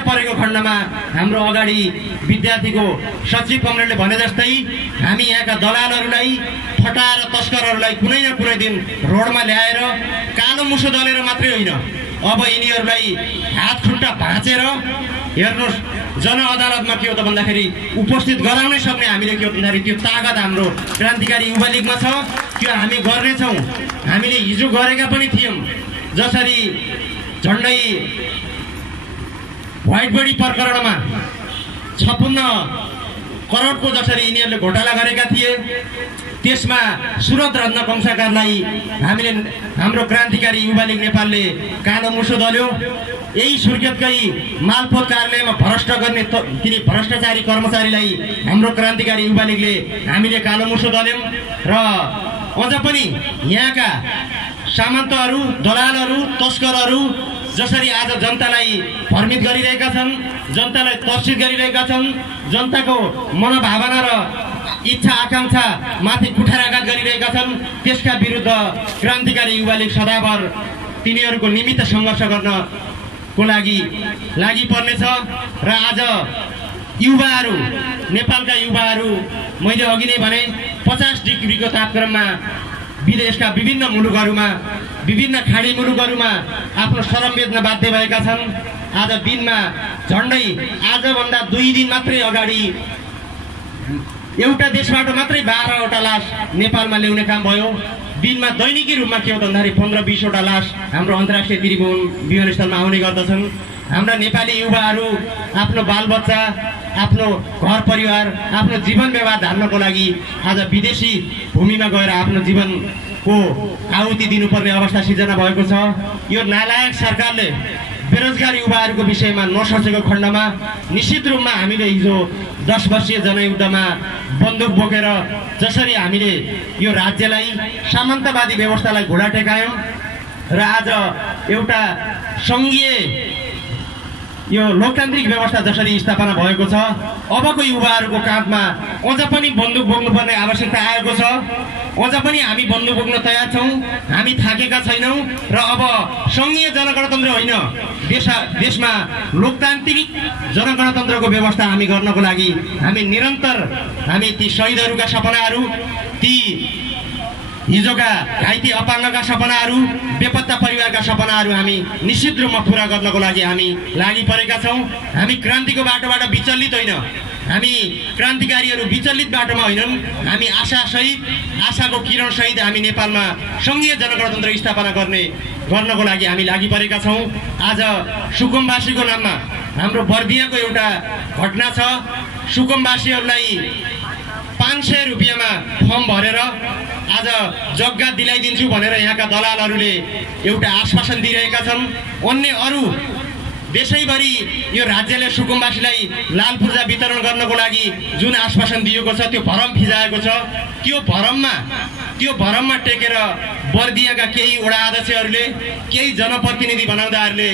परेको खण्डमा हाम्रो अगाडि विद्यार्थीको सचिव कमरेडले भने जस्तै हामी यहाँका दलालहरूलाई, फटाएर तस्करहरूलाई कुनै न कुनै दिन रोडमा ल्याएर कालो मुसो दलेर मात्रै होइन, अब यिनीहरूलाई हात खुट्टा भाँचेर हेर्नुहोस् जनअदालतमा के हो त भन्दाखेरि उपस्थित गराउनै सक्ने हामीले के हो भन्दाखेरि त्यो तागत हाम्रो क्रान्तिकारी युवा लीगमा छ। त्यो हामी गर्नेछौँ। हामीले हिजो गरेका पनि थियौँ। जसरी झन्डै व्हाइट बडी प्रकरणमा 56 करोडको जसरी यिनीहरूले घोटाला गरेका थिए त्यसमा सुरत रत्न कमसाकारलाई हामीले हाम्रो क्रान्तिकारी युवा लीग नेपालले कालो मुसो दल्यो। यही सुर्खेतकै मालपोत कार्यालयमा भ्रष्ट गर्ने तिनी भ्रष्टाचारी कर्मचारीलाई हाम्रो क्रान्तिकारी युवा लीगले हामीले कालो मुसो दल्यौँ र अझ पनि यहाँका सामन्तहरू, दलालहरू, तस्करहरू जसरी आज जनतालाई भ्रमित गरिरहेका छन्, जनतालाई तर्सित गरिरहेका छन्, जनताको मनोभावना र इच्छा आकांक्षा माथि कुठाराघात गरिरहेका छन्, त्यसका विरुद्ध क्रान्तिकारी युवा लीग सदाभर तिनीहरूको निमित्त सङ्घर्ष गर्नको लागि पर्नेछ। र आज युवाहरू, नेपालका युवाहरू मैले अघि नै भने 50 डिग्रीको तापक्रममा विदेशका विभिन्न मुलुकहरूमा, विभिन्न खाडी मुलुकहरूमा आफ्नो श्रम बेच्न बाध्य भएका छन्। आज दिनमा झन्डै आजभन्दा 2 दिन मात्रै अगाडि एउटा देशबाट मात्रै 12वटा लास नेपालमा ल्याउने काम भयो। दिनमा दैनिकी रूपमा के हो त भन्दाखेरि 15-20 वटा लास हाम्रो अन्तर्राष्ट्रिय त्रिभुवन विमानस्थलमा आउने गर्दछन्। हाम्रा नेपाली युवाहरू आफ्नो बालबच्चा, आफ्नो घर परिवार, आफ्नो जीवन व्यवहार धान्नको लागि आज विदेशी भूमिमा गएर आफ्नो जीवनको आहुति दिनुपर्ने अवस्था सिर्जना भएको छ। यो नालायक सरकारले बेरोजगार युवाहरूको विषयमा नसोचेको खण्डमा निश्चित रूपमा हामीले हिजो 10 वर्षीय जनयुद्धमा बन्दुक बोकेर जसरी हामीले यो राज्यलाई सामन्तवादी व्यवस्थालाई घोडा टेकायौँ र आज एउटा सङ्घीय यो लोकतान्त्रिक व्यवस्था जसरी स्थापना भएको छ, अबको युवाहरूको काँधमा अझ पनि बन्दुक बोक्नुपर्ने आवश्यकता आएको छ। अझ पनि हामी बन्दुक बोक्न तयार छौँ, हामी थाकेका छैनौँ र अब सङ्घीय जनगणतन्त्र होइन, देशमा लोकतान्त्रिक जनगणतन्त्रको व्यवस्था हामी गर्नको लागि हामी निरन्तर ती शहीदहरूका सपनाहरू, ती हिजोका घाइते अपाङ्गका सपनाहरू, बेपत्ता परिवारका सपनाहरू हामी निश्चित रूपमा पुरा गर्नको लागि हामी लागि परेका छौँ। हामी क्रान्तिको बाटोबाट विचलित होइन, हामी क्रान्तिकारीहरू विचलित बाटोमा होइनन्, हामी आशाको किरण सहित हामी नेपालमा सङ्घीय जनगणतन्त्र स्थापना गर्नको लागि हामी लागि परेका छौँ। आज सुकुम्बासीको नाममा हाम्रो बर्दियाको एउटा घटना छ। सुकुम्बासीहरूलाई 500 रुपियाँमा फर्म भरेर आज जग्गा दिलाइदिन्छु भनेर यहाँका दलालहरूले एउटा आश्वासन दिइरहेका छन्। अन्य अरू देशैभरि यो राज्यले सुकुम्बासीलाई लाल पूर्जा वितरण गर्नको लागि जुन आश्वासन दिएको छ त्यो भरम फिजाएको छ। त्यो भरममा टेकेर बर्दियाका केही वडा अध्यक्षहरूले, केही जनप्रतिनिधि बनाउँदाहरूले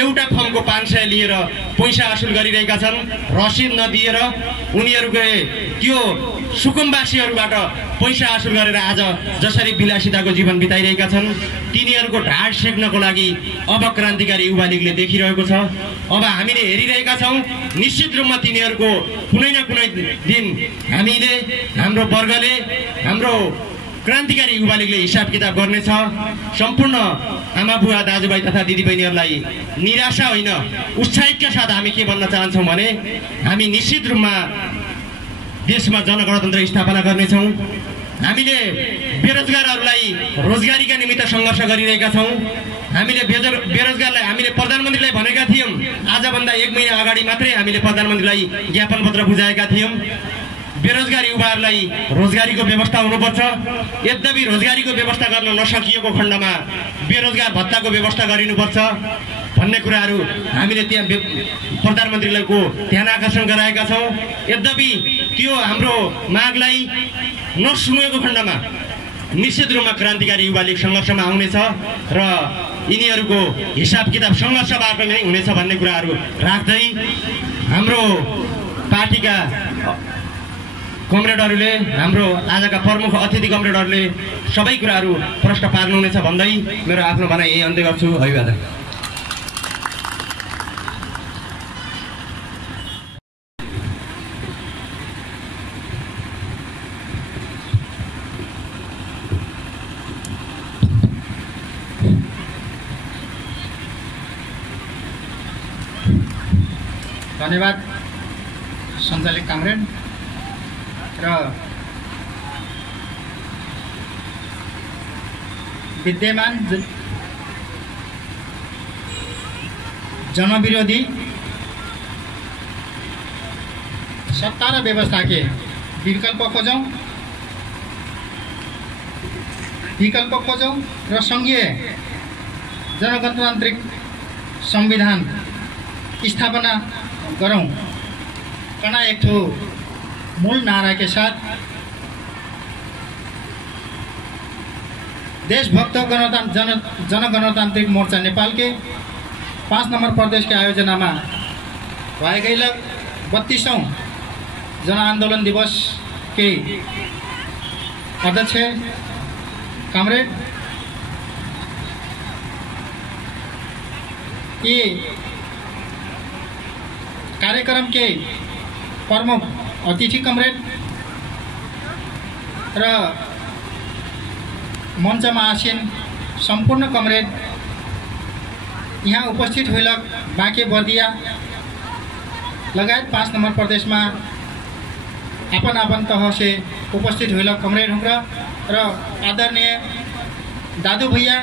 एउटा फर्मको 500 लिएर पैसा असुल गरिरहेका छन्। रसिद नदिएर उनीहरूको त्यो सुकुम्बासीहरूबाट पैसा असुल गरेर आज जसरी विलासिताको जीवन बिताइरहेका छन्, तिनीहरूको ढाड सेक्नको लागि अब क्रान्तिकारी युवा लीगले देखिरहेको छ। अब हामीले हेरिरहेका छौँ। निश्चित रूपमा तिनीहरूको कुनै न कुनै दिन हामीले, हाम्रो वर्गले, हाम्रो क्रान्तिकारी युवा लीगले हिसाब किताब गर्नेछ। सम्पूर्ण आमा बुवा दाजुभाइ तथा दिदीबहिनीहरूलाई निराशा होइन, उत्साहितका साथ हामी के भन्न चाहन्छौँ भने हामी निश्चित रूपमा देशमा जनगणतन्त्र स्थापना गर्नेछौँ। हामीले बेरोजगारहरूलाई रोजगारीका निमित्त सङ्घर्ष गरिरहेका छौँ। हामीले बेरोजगारलाई हामीले प्रधानमन्त्रीलाई भनेका थियौँ, आजभन्दा 1 महिना अगाडि मात्रै हामीले प्रधानमन्त्रीलाई ज्ञापन पत्र बुझाएका थियौँ। बेरोजगार युवाहरूलाई रोजगारीको व्यवस्था हुनुपर्छ। यद्यपि रोजगारीको व्यवस्था गर्न नसकिएको खण्डमा बेरोजगार भत्ताको व्यवस्था गरिनुपर्छ भन्ने कुराहरू हामीले त्यहाँ प्रधानमन्त्रीको ध्यान आकर्षण गराएका छौँ। यद्यपि त्यो हाम्रो मागलाई नसुनेको खण्डमा निश्चित रूपमा क्रान्तिकारी युवा लीग सङ्घर्षमा आउनेछ र यिनीहरूको हिसाब किताब सङ्घर्षबाट नै हुनेछ भन्ने कुराहरू राख्दै हाम्रो पार्टीका कमरेडहरूले, हाम्रो आजका प्रमुख अतिथि कमरेडहरूले सबै कुराहरू प्रश्न पार्नुहुनेछ भन्दै मेरो आफ्नो भनाइ यही अन्त्य गर्छु। अभिवादन। धन्यवाद सञ्चालक कामरेड र विद्यमान जनविरोधी सत्ता र व्यवस्था के विकल्प खोजौँ र सङ्घीय जनगणतान्त्रिक संविधान स्थापना गरौँ कना एक ठो मूल नारा के साथ देशभक्त जनगणतान्त्रिक मोर्चा नेपाल के 5 नंबर प्रदेश के आयोजना में भएकै 32औं जन आंदोलन दिवस के अध्यक्ष कामरेड ये कार्यक्रम के प्रमुख अतिथि कमरेड र मंचमा आसीन संपूर्ण कमरेड यहाँ उपस्थित हुइलक बाँके बर्दिया लगायत 5 नंबर प्रदेश में आपन तह से उपस्थित हुइलक कमरेड हुँग्र र आदरणीय दादू भैया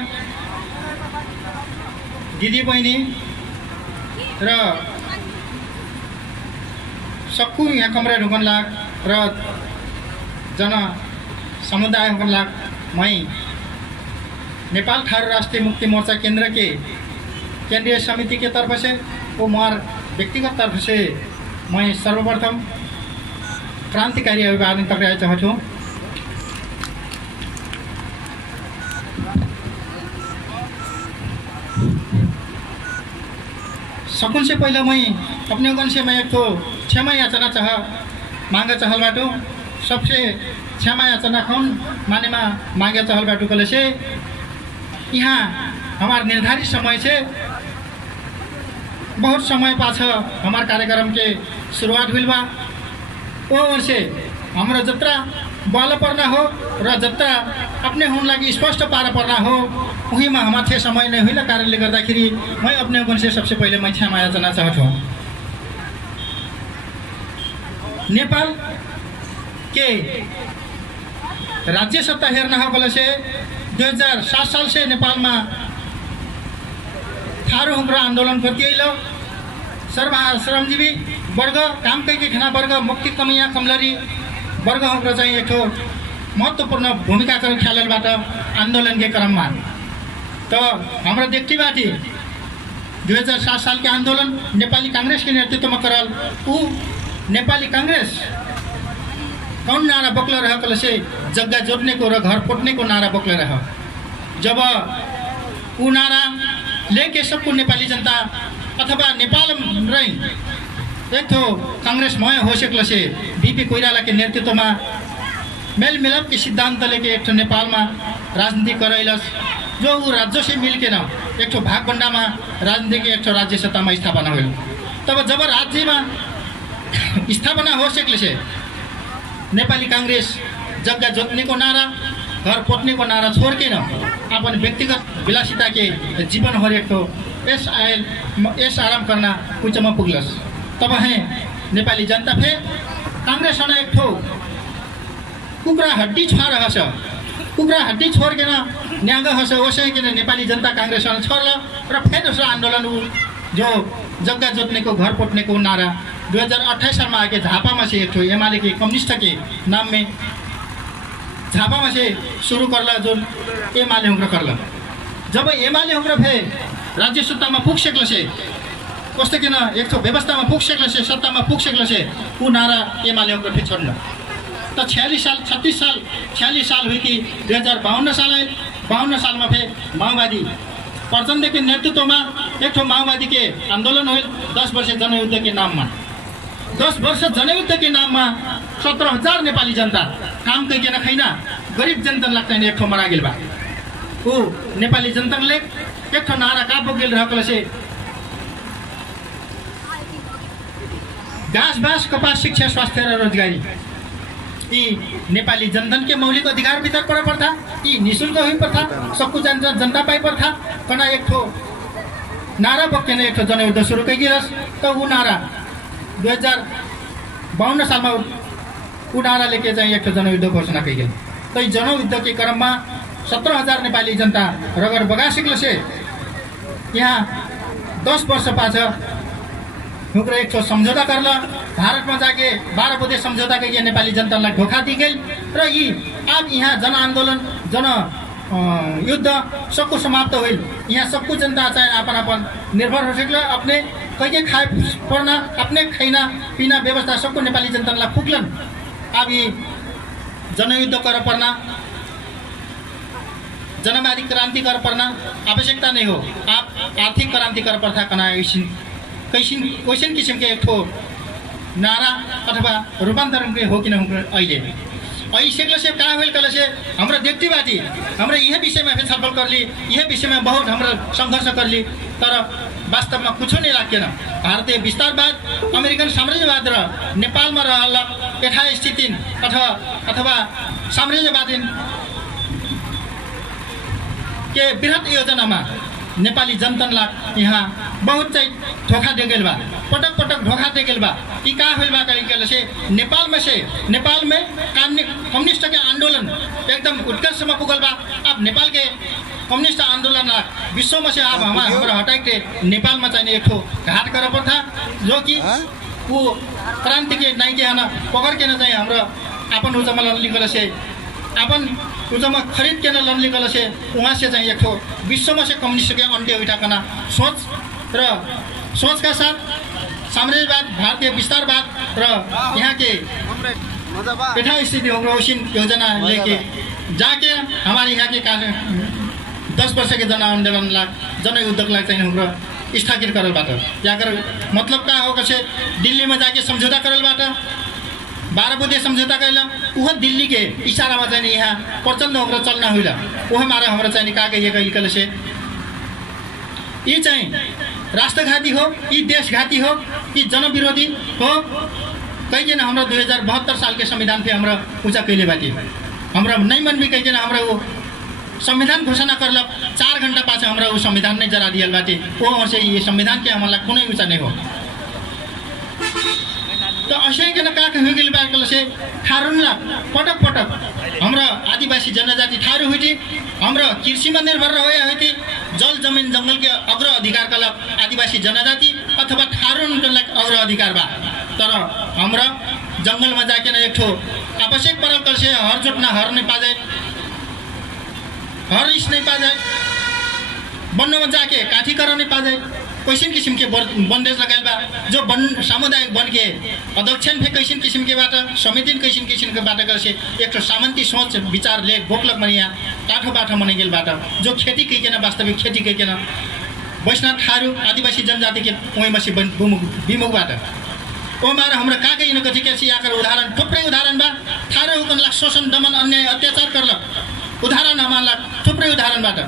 दिदी बहिनी र सक्कु यहाँ कमरेड हुकन लाग र जन समुदाय हुकन लाग मैं नेपाल थारू राष्ट्रीय मुक्ति मोर्चा केंद्र के केंद्रीय समिति के तरफ से वो मोर व्यक्तिगत तरफ से मैं सर्वप्रथम क्रांतिकारी अभिवादन टक्राए चाहूँ। सकून से पहले मैं अपने गण से मैं एक तो क्षमा याचना मांग चाहल बाटो सबसे क्षमा याचना कौन माने मांगे चाहल बाटो कले से यहाँ हमार निर्धारित समय से बहुत समय पाछ हमार कार्यक्रम के शुरुआत हुई बा वो वर्ष हाम्रो जत्रा बल पर्ना हो र जत्रा अपने हुन लागि स्पष्ट पार पर्ना हो वही में हमारे समय नहीं हुई कारणले गर्दाखेरि मैं अपने गण से सबसे पहले मैं क्षमा याचना चाहूँ। नेपाल के राज्य सत्ता हेर्न हो बोले से 2007 साल से नेपाल में थारू हुँग्र आंदोलन करती श्रमजीवी वर्ग काम कैके खेना वर्ग मुक्ति कमिया कमलरी वर्ग हुँग्र चाहिँ एक महत्वपूर्ण भूमिका ख्यालबाट आंदोलन के क्रम में तो हमारा देखती 2007 साल के आंदोलन नेपाली कांग्रेस के नेतृत्व में करल ऊ नेपाली कांग्रेस कौन नारा बोक्ल रह कल से जग्गा जोड़ने को र घर पोटने को नारा बोक्ल रह जब ऊ नारा लेके सबको नेपाली जनता अथवा नेपाल रही एक तो कांग्रेस मय हो सकल से बीपी कोइराला के नेतृत्व में मेल मिलाप के सिद्धांत लेके एक नेपाल में राजनीति करैलस जो ऊ राज्य से मिल के न एक भाग बंडा में राजनीति के एक राज्य सत्ता में स्थापना हुई तब जब राज्य में स्थापना हो सकले से नेपाली कांग्रेस जग्गा जोतने को नारा घर पोतने को नारा छोड़ के न अपन व्यक्तिगत विलासिता के जीवन हरेक तो ऐस आराम करना कुछ में पुगलस तब है नेपाली जनता फिर कांग्रेस एक ठो कुखुरा हड्डी छोड़ रहा कुखुरा हड्डी छोड़ के ना न्याग हस वैसे कि नेपाली जनता कांग्रेस छोड़ल र फिर दूसरा आंदोलन जो जग्गा जोतने को घर पोतने को नारा 2028 साल में आके झापा में से एक ठो एमाले के कम्युनिस्ट के नाम में झापा में से शुरू करला जो एमाले हुँग्र करला जब एमाले हुँग्र फे राज्य सत्ता में पुग सकल से कस्तो किन एक ठो व्यवस्था में पुग सकल से सत्ता में पुग सकल से ऊ नारा एमाले हुँग्र फे छोड़ल तो 36 साल हुई कि 2052 साल आए 52 साल में फिर माओवादी प्रचण्ड के नेतृत्व में एक माओवादी के आंदोलन हुई 10 वर्ष जनयुद्ध के नाम में 10 वर्ष जनयुद्ध के नाम में 17,000 नेपाली जनता काम करके न खैना गरीब जनता लगता है एक मरा गेल बा वो नेपाली जनता ले एक नारा का बोगेल रहल से घाँस बाँस कपास शिक्षा स्वास्थ्य र रोजगारी यी नेपाली जनधन के मौलिक अधिकार भीतर पड़ पर्था यी निःशुल्क हुई पर्था सबको जनता पाई पर्था कना एक ठो नारा बोकेन एक ठो जनयुद्ध शुरू कैगिरस तो वो नारा 2052 साल में वो नारा लेके जाए एक ठो जनयुद्ध घोषणा कैगेल तो ये जनयुद्ध के क्रम में 17,000 नेपाली जनता रगड़ बगा सिकल से यहाँ 10 वर्ष पाछ हुक्र एक ठो सम्झौता करल भारत में जाके 12 बुद्धे सम्झौता के नेपाली जनतालाई धोखा दी गई र यी अब यहाँ जन आंदोलन जन युद्ध सबको समाप्त हुई। यहाँ सबको जनता चाहे अपन अपन निर्भर हो सकल अपने कहीं खाए पड़ना अपने खाना पीना व्यवस्था सबको नेपाली जनतालाई पुगलन। अब ये जनयुद्ध कर पड़ना जनवादी क्रांति कर पड़ना आवश्यकता नहीं हो। आप आर्थिक क्रांति कर पड़ता कना कैसिन किसिम के एक ठो नारा अथवा रूपांतरण के हो कि अहिले ऐसे से कहाँ हुई कल से हमारा देखती बाती हमारे यह विषय में फिर छलफल कर ली यह विषय में बहुत हमारा संघर्ष कर ली तर वास्तव में कुछ नहीं राखेन। भारतीय विस्तारवाद अमेरिकन साम्राज्यवाद र नेपाल में रहल यथास्थिति अथवा साम्राज्यवादी के बृहत योजना में नेपाली जनतालाई यहाँ बहुत चाहिँ धोखा दे गइल बा पटक पटक धोखा दे गइल बा। ई का होइल बा कहीं से नेपाल में कम्युनिस्ट के आंदोलन एकदम उत्कर्ष में पुगल बा। अब नेपाल के कम्युनिस्ट आंदोलन विश्व में से अब हमारा हटाई के नेपाल में चाहिए एक ठो घाट कर पर्था जो कि वो क्रांति के नहीं के ना पकड़ के न चाहिए हमारा अपन उजमा लिखल से अपन उजमा खरीद के न लिखल से वहाँ से चाहिए एक ठो विश्व में से कम्युनिस्ट के अंत्य उठाकना सोच का साथ साम्राज्यवाद भारतीय विस्तारवाद र यहाँ के यथास्थिति योजना लेके जाके हमारे यहाँ के 10 वर्ष के जन आंदोलन जनयुद्ध चाहिए स्थगित करल बाट या कर मतलब का हो कैसे दिल्ली में जाके समझौता करल बाट 12 बुद्धे समझौता कैला वह दिल्ली के इशारा में चाहिए यहाँ प्रचंड होकर चलना हुई वह मारा हमारा चाहिए का कहिए कल से ये चाहिए राष्ट्रघाती हो ये देशघाती हो ये जनविरोधी हो कहीं ना हमारा 2072 साल के संविधान पे हमारा पूजा कैले बाटी हमारा नहीं मन भी कहीं ना हमारा वो संविधान घोषणा करल 4 घंटा पाछे हमारा वो संविधान नहीं जरा दिया बाटी वो और से ये संविधान के हमारा कुनै ऊंचा नहीं हो तो अशय के का हो गई बात से थारूला पटक पटक हमारा आदिवासी जनजाति थारू हुई थी हमारा कृषि में निर्भर रहे हुई थी जल जमीन जंगल के अग्र अधिकार का आदिवासी जनजाति अथवा थारून के अग्र अधिकार बा तर हमारा जंगल में जाके न एक ठो आवश्यक परल कर से हर जोटना हर नहीं पा जाए हर इस नहीं पा जाए वन में जाके काठी कर नहीं पा जाए कैसन किसिम के बंदेज लगाइल बा जो वन सामुदायिक वन के अध्यक्ष थे कैसन किसिम के बाट समिति कैसन किसिम के बाट कर से एक ठो सामंती सोच विचार ले गोकलक मनिया टाठो बाठो मने गेल बाट जो खेती कइकेन वास्तविक खेती कइकेन वैष्णव थारू आदिवासी जनजाति के वही मसी विमुख बाट ओ मार हमरा का कहिन कथि के सियाकर उदाहरण थुप्रै उदाहरण बा थारू हुकनला शोषण दमन अन्याय अत्याचार करलक उदाहरण हमारा थुप्रै उदाहरण बाट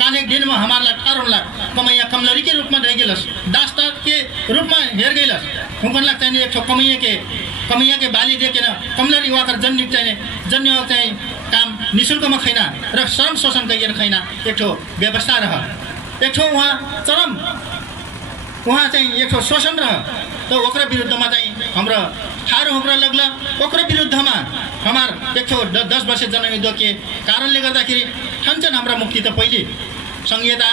काले दिन में हमारा 18 लाख कमैया कमलरी के रूप में रह गए दास्ता के रूप में हेर गए उनको चाहिए एक कमैया के बाली दे के न कमलरी वाकर जन्य चाहिए काम निःशुल्क में खैना र श्रम शोषण करिए खैना एक व्यवस्था रह एक वहाँ चरम वहाँ चाहिए एक शोषण रह तो ओकरा विरुद्ध में चाहिए हमरा थारू होकर लगल ओकरा विरुद्ध में हमार एक 10 वर्ष जनयुद्ध के कारणले गर्दाखेरि ठान्छन् हमरा मुक्ति त पहिले संहिता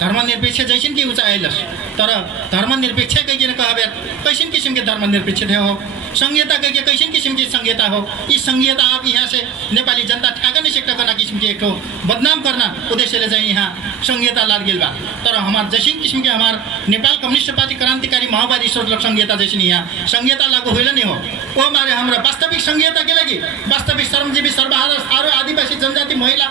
धर्मनिरपेक्ष जैसन कि ऊँचा आइलस तर धर्मनिरपेक्ष कहिकन कहबे कैसन किसिम के धर्मनिरपेक्ष हो संहिता कहिके कैसन किसिम की संहिता हो इस संहिता आप यहाँ से नेपाली जनता ठ्याक नहीं सकता करना किसिम के एक बदनाम करना उद्देश्य ले यहाँ संहिता लाग गेल बा तर हमार जैसन किसिम के हमार नेपाल कम्युनिस्ट पार्टी क्रांतिकारी माओवादी सोच संहिता जैसे यहाँ संहिता लागू होइल नहीं हो वो मारे हमारा वास्तविक संहिता के लगी वास्तविक श्रमजीवी सर्वहारा सारो आदिवासी जनजाति महिला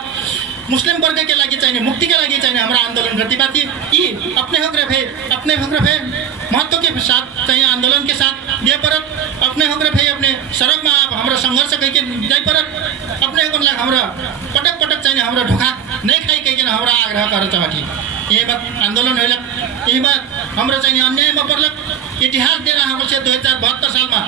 मुस्लिम वर्ग के लगी चाहिए मुक्ति के लगी चाहिए हमारा आंदोलन प्रतिपाती ये अपने हक रहे महत्व के साथ चाहिए आंदोलन के साथ दिए परत अपने हक रहे अपने सड़क में आप हमारा संघर्ष करके जाए परत अपने हक लग हमारा पटक पटक चाहिए हमारा धोखा नहीं खाई कहीं हमारा आग्रह कर चाहती ये बात आंदोलन होल यही बात हमारा चाहिए अन्याय में पड़लक इतिहास दे रहा है 2072 साल में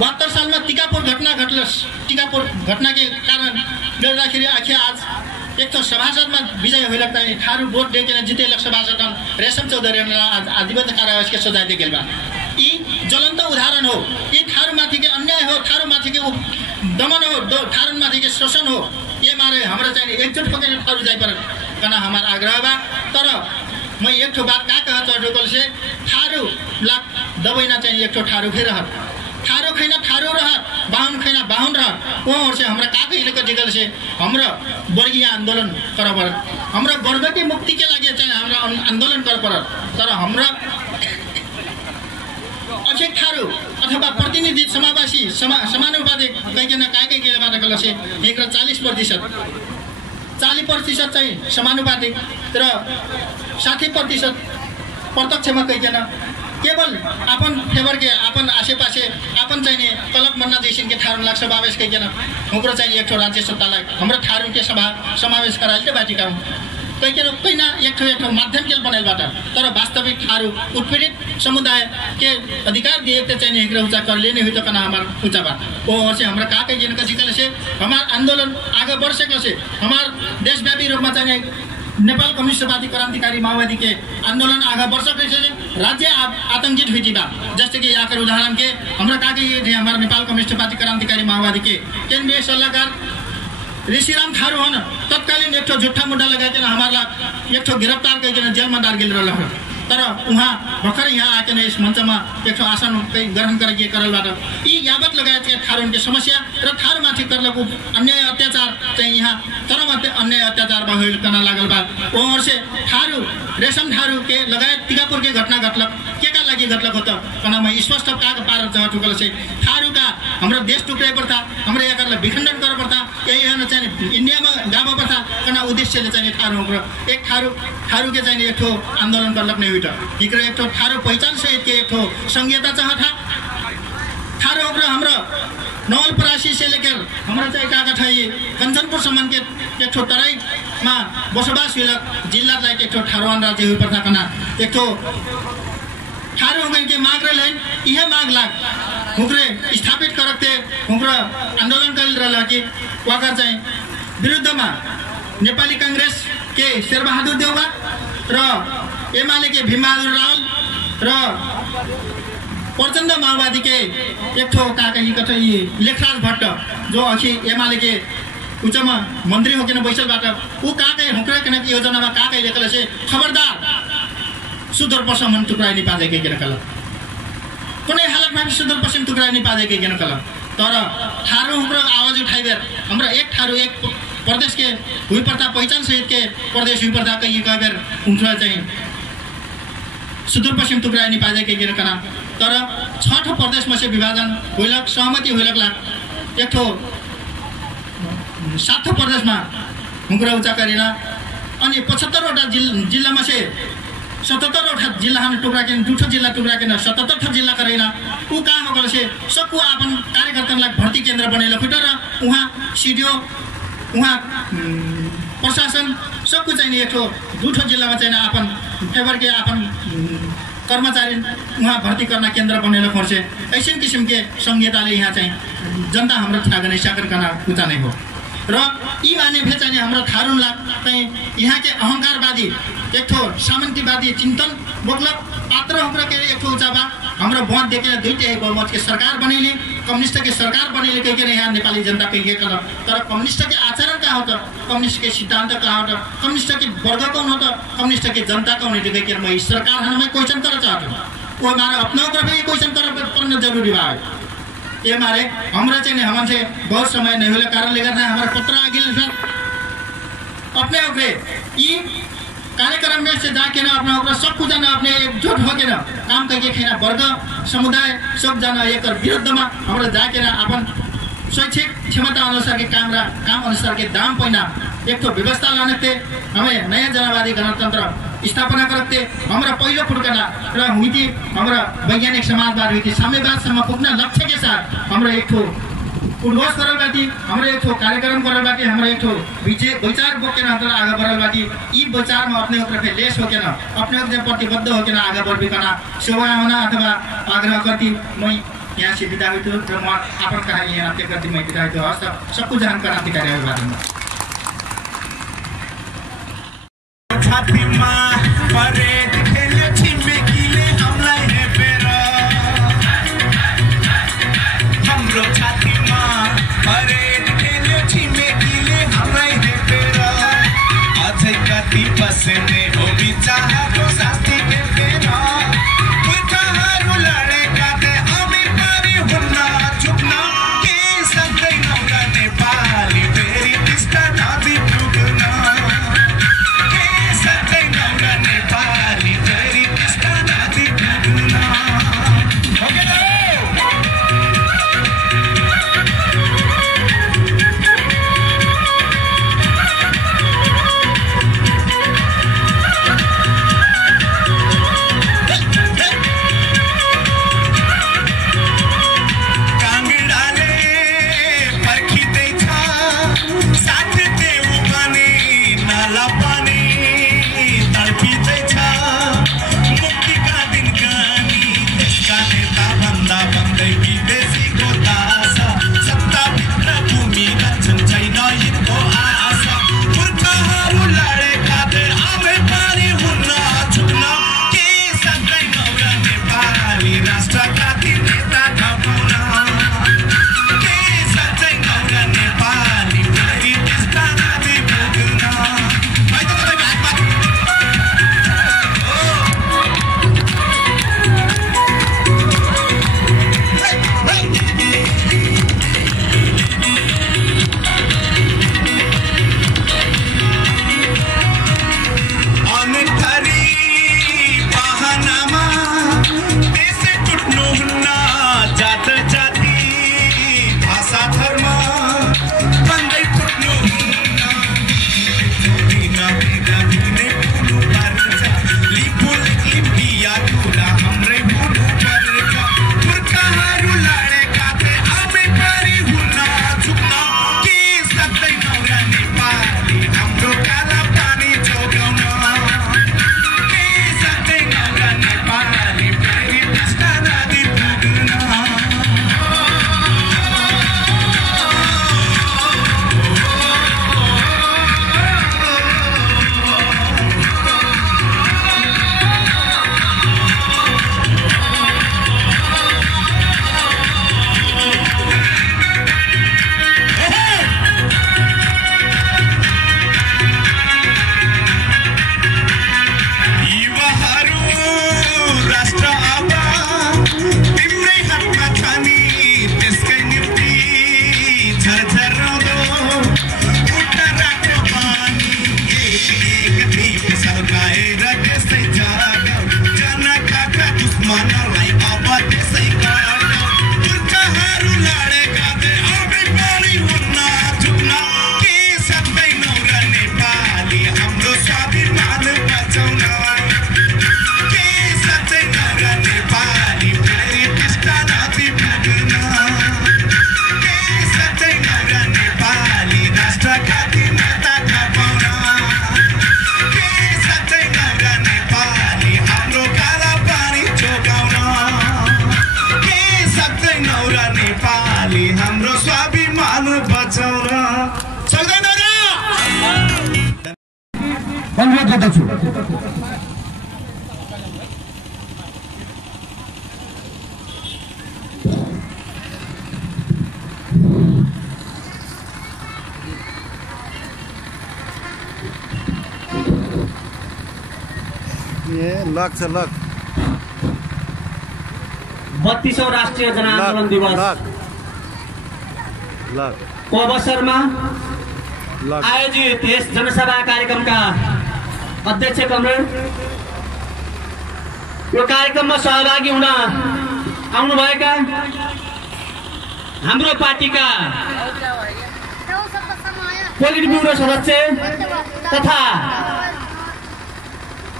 72 साल में टीकापुर घटना घटलस टीकापुर घटना के कारण गर्दाखेरि आखिर आज एक तो सभासद में विजय हुई लगता है थारू वोट दे के जीते सभासद रेशम चौधरी आज आजीवन कारावास के सजाय दे गेल ज्वलंत उदाहरण हो ये थारू माथि के अन्याय हो थारू माथि के दमन हो थारू माथि के शोषण हो ये मारे हमारा चाहिए एकजुट होकर थारू जाए पर कना हमारा आग्रह बा तर मैं एक बात का कहता से थारू लाख दबैना चाहिँ एक ठो थारू फेर थारू खैना थारू रह बाहुन खैना बाहुन रह वहाँ से हमरा का कहिलेको दिगल से हाम्रो वर्गीय आन्दोलन कर पर हाम्रो वर्गकी मुक्ति के लागि चाहिँ हाम्रो आन्दोलन कर पर तर हाम्रो अक्षय थारू अथवा प्रतिनिधि समावेशी समानुपातिक कहिकन काकै केबाट गल से एक 40% चाहिँ समानुपातिक र 60% प्रत्यक्षमा कहिकन केवल अपन फेवर के अपन आसेपासे अपन चाहिए कलक मन्ना जैसन के थारू लाग समावेश कहिकन हाम्रो चाहिँ एक ठो राज्य सत्तालाई हाम्रो थारू के समावेश गराइले बाटिका कहिकन कैना एक ठो माध्यम के बनाइलबाट तर वास्तविक थारू उत्पीडित समुदाय के अधिकार दिए चाहिए एक ऊंचा कर लेने हुई तो कना हमार ऊंचा बात वो से हमरा का कहिकन कसिकल से हमार आंदोलन आगे बढ़ सकल से हमार देशव्यापी रूप में चाहिए नेपाल कम्युनिस्टवादी क्रांतिकारी माओवादी के आंदोलन आगे बढ़ सकते हैं राज्य आतंकित हुई थी बात जैसे कि यहाँ उदाहरण के हमरा का ये थे हमारे नेपाल कम्युनिस्टवादी क्रांतिकारी माओवादी के केंद्रीय सलाहकार ऋषिराम थारू हो न तत्कालीन एक ठो झुट्ठा मुद्दा लगाकर हमारा एक ठो गिरफ्तार करके जेल में डाल गेल रहा तर उहाँ भर्खर यहाँ आके इस मंच में एक ठो आसन ग्रहण करके करलबाट यी यावत लगायत के थारू के समस्या र थारू माथि करलको अन्याय अत्याचार चाहिँ यहाँ चरम अन्याय अत्याचार भइकन लागल बा और से थारू रेशम थारू के लगायत टिकापुर के घटना घटलक के का लागि घटलक हो त कना म स्पष्ट का पार जहाँ टुकल से थारू का हाम्रो देश टुक्राइ पर्ता हाम्रो एकरलाई विखण्डन गर्न पर्ता यही हेर्न चाहिँ इंडिया में गाँव पर्ता कना उद्देश्यले चाहिँ थारू एक थारू के चाहिँ एक ठो आंदोलन करलक नहीं इकरे एक ठो थारू पहिचान सहित के एक ठो संहिता चाह था थारू हाम्रो नवलपरासी से लेकर हाम्रो चाहिँ काका ठाई कञ्चनपुर सम्म के एक ठो तराईमा बसोबास हुइलक जिल्ला चाहिँ एक ठो थारूवान राज्य हुई पर्था कना एक ठो थारू के माग रहे यह माग लाग हुक्रे स्थापित करते हुक्र आंदोलन कर रहा कि वाकर चाहिँ विरुद्धमा नेपाली कांग्रेस के शेरबहादुर देउवा र एमाले के भीमबहादुर रावल र प्रचण्ड माओवादी के एक ठो काकही कथा लेखराज भट्ट जो अखि एमाले के उच्चमा मन्त्री हो किन बैसलबाट ऊ काकै हुक्रे किन योजनामा काकै लेखल से खबरदार सुदूरपश्चिम टुक्राइ नि पाजे के किन कल कुनै हालतमा सुदूरपश्चिम टुक्राइ नि पाजे के किन कल तर थारू हुक्र आवाज उठाइबेर हमरा एक थारू एक प्रदेश के हुई पर्दा पहिचान सहित के प्रदेश हुई पर्दा कहीं कबेर उनका चाहिँ सुदूरपश्चिम टुक्राइ नि पाजे के किन कना तर 6 प्रदेश में से विभाजन होइलक सहमति होइलक लाग एक ठो 7 प्रदेश में हुक्रा उच्चा करेला अनि 75 वटा जिल्ला में से 77 वटा जिल्ला हम टुक्रा के 2 जिल्ला टुक्रा के 77 जिल्ला करेला ऊ कहाँ हो गल से सबको अपन कार्यकर्तालाई भर्ती केन्द्र बनेला खुटर उहाँ सीडीओ उहाँ प्रशासन सबको चाहिए एक ठो 2 जिल्ला में चाहिए अपन फेवर के अपन कर्मचारी वहाँ भर्ती करना केन्द्र बनेला खोर्से ऐसे किसिम के संहिताले यहाँ चाहिँ जनता हाम्रो ठागने साकर करना उचा नहीं हो र यी माने भे चाहिँ हाम्रो थारूला चाहिँ यहाँ के अहंकारवादी एक ठो सामन्तीवादी चिन्तन बोक्लक पात्र हाम्रो के एक ठो उचाबा हाम्रो भोट देखेर दुईटै बहुमत के सरकार बनेली कम्युनिस्ट के सरकार बनेली कहीं यहाँ नेपाली जनता कहीं तर कम्युनिस्ट के आचरण कहाँ हो त कम्युनिस्ट के सिद्धांत कहाँ हो त कम्युनिस्ट के वर्ग कौन हो त कम्युनिस्ट के जनता कौन है कहीं मैं सरकार हमें क्वेश्चन कर चाहता हूँ वो हमारा अपना क्वेश्चन करना जरूरी बा ये हमारे हमरा चाहिए हमसे बहुत समय नहीं होने कारण लेकर हमारा पत्र आगे सर अपने उगरे ये कार्यक्रम में से जाके ना अपना उगरा सब कुछ जाना अपने एकजुट हो के ना काम करके खेना वर्ग समुदाय सब जाना एक विरुद्ध में हमरा जाके ना अपन शैक्षिक क्षमता अनुसार के काम अनुसार के दाम पैना एक तो व्यवस्था लाने थे हमें नया जनवादी गणतंत्र स्थापना करते हमारा पहिलो फुटकना र हुई थी हमारा वैज्ञानिक समाजवाद हुई थी साम्यवादसम्म पुग्न लक्ष्य के साथ हमारा एक ठो उद्घोष करल बाटी हमारे एक ठो कार्यक्रम करल बाटी हमारे एक ठो विचार बोके न आगे बढ़ल बाटी ई विचार में अपने ऊपर लेस होके न अपने ऊपर प्रतिबद्ध होके न आगे बढ़ बिकना सेवा होना अथवा आग्रह करती मैं यहाँ से विदा हुई तो म आपन कहानी यहाँ पे करती मैं विदा हुई तो सब कुछ जानकर आपकी कार्य बारे में छातीमा परेड खेले छिमेकीले हमलाई हेपेर हाम्रो छातीमा परेड खेले छिमेकीले हमलाई हेपेर अझै कति पस्ने हो बिचाराको शास्ति हेपेर मेरा त्यसै जागौ जनताका दुश्मनलाई अब त्यसै काटौ पुर्खाहरू लडेका अबे पनि हुन्न झुक्न के सक्दैनौ र नेपाली हाम्रो स्वाभिमान बचाउन के सक्दैनौ र नेपाली फेरि टिस्टा नदी पुग्न के सक्दैनौ र नेपाली राष्ट्रका नेता थापाउन के सक्दैनौ र नेपाली हाम्रो काला पानी जोगाउन के सक्दैनौ र नेपाली हाम्रो स्वाभिमान बचाउन सक्दैन र अनुरोध गर्दछु ए लक छ लक 32औं राष्ट्रिय जनआन्दोलन दिवस लक लक को अवसरमा लक आयोजित यस जनसभा कार्यक्रमका अध्यक्ष कमरेड यो कार्यक्रममा सहभागी हुन आउनुभएका हाम्रो पार्टीका पोलिट ब्युरो सदस्य तथा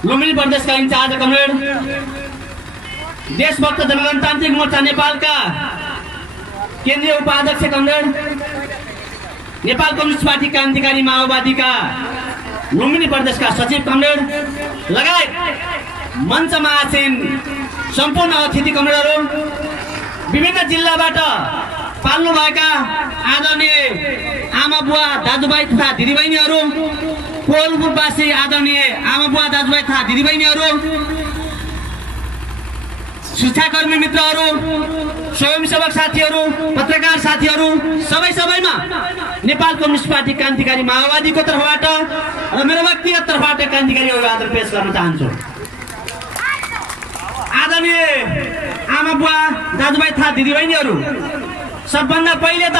लुम्बिनी प्रदेशका इन्चार्ज कमरेड देशभक्त जनगणतान्त्रिक मोर्चा नेपालका केन्द्रीय उपाध्यक्ष कमरेड नेपाल कम्युनिस्ट पार्टी क्रान्तिकारी माओवादीका लुम्बिनी प्रदेशका सचिव कमरेड लगायत मञ्चमा आसीन सम्पूर्ण अतिथि कमरेडहरू विभिन्न जिल्लाबाट पाल्नुभएका आदरणीय आमा बुवा दाजुभाइ तथा दिदीबहिनीहरू कोलपुरवासी आदरणीय आमा बुवा दाजुभाइ तथा दिदीबहिनीहरू शिक्षाकर्मी मित्रहरू स्वयंसेवक साथीहरू पत्रकार साथीहरू सबैमा नेपाल कम्युनिस्ट पार्टी क्रान्तिकारी माओवादीको तर्फबाट र मेरो व्यक्तिगत तर्फबाट क्रान्तिकारी अभिवादन पेश गर्न चाहन्छु। आदरणीय आमा बुवा दाजुभाइ तथा दिदीबहिनीहरू सबभन्दा पहिले त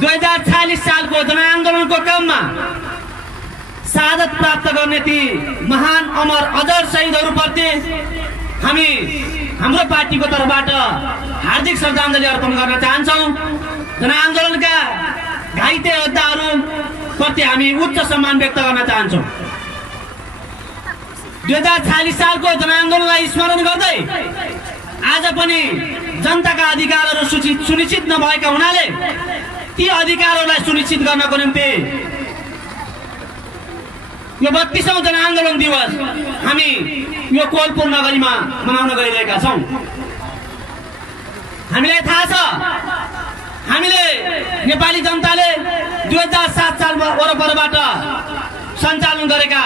2046 सालको जनआन्दोलनको क्रममा शहादत प्राप्त गर्ने ती महान अमर अजर शहीदहरूप्रति हामी हाम्रो पार्टीको तर्फबाट हार्दिक श्रद्धाञ्जली अर्पण गर्न चाहन्छौँ। जनआन्दोलनका घाइते योद्धाहरू प्रति हामी उच्च सम्मान व्यक्त गर्न चाहन्छौँ। 2046 सालको जनआन्दोलनलाई स्मरण गर्दै आज पनि जनताका अधिकारहरू सुनिश्चित नभएका हुनाले ती अधिकारहरूलाई सुनिश्चित गर्नको निम्ति यो 32औं जनआन्दोलन दिवस हामी यो कोलपुर नगरीमा मनाउन गइरहेका छौं। हामीलाई थाहा छ हामीले नेपाली जनताले 2007 साल वरपरबाट सञ्चालन गरेका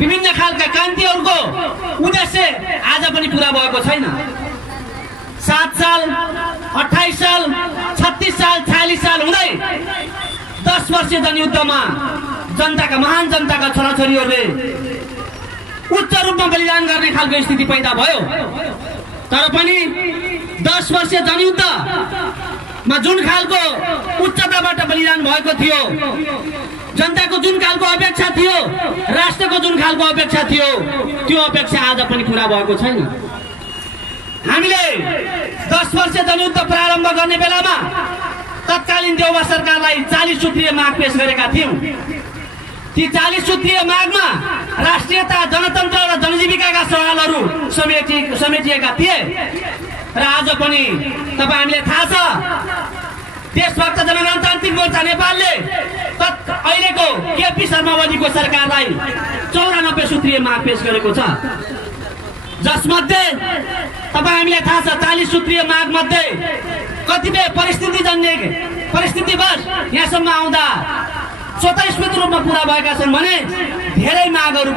विभिन्न खालका क्रान्तिहरूको उद्देश्य आज पनि पूरा भएको छैन। 7 साल 28 साल 36 साल 46 साल हुँदै 10 वर्षीय जनयुद्धमा जनताका महान जनताका छोराछोरीहरूले उच्च रूपमा बलिदान गर्ने खालको स्थिति पैदा भयो। तर पनि 10 वर्षीय जनयुद्धमा जुन खालको उच्चताबाट बलिदान भएको थियो, जनताको जुन खालको अपेक्षा थियो, राष्ट्रको जुन खालको अपेक्षा थियो, त्यो अपेक्षा आज पनि पूरा भएको छैन। हामीले 10 वर्षीय जनयुद्ध प्रारम्भ गर्ने बेलामा तत्कालीन देउबा सरकारलाई 40 सूत्रीय माग पेश गरेका थियौं। ती 40 सूत्रीय मागमा राष्ट्रियता, जनतन्त्र र जनजीविकाका सवालहरू समेटिएका थिए र आज पनि तपाईहरुले थाहा छ देशभक्त जनगणतान्त्रिक मोर्चा नेपालले अहिलेको केपी शर्मा ओलीको सरकारलाई 94 सूत्रीय माग पेश गरेको छ, जसमध्ये तपाईहरुले थाहा छ 40 सूत्रीय माग मध्ये कतिपय परिस्थितिवश यहाँसम्म आउँदा स्वतःस्फूर्त रूपमा पूरा भएका छन् भने धेरै मागहरू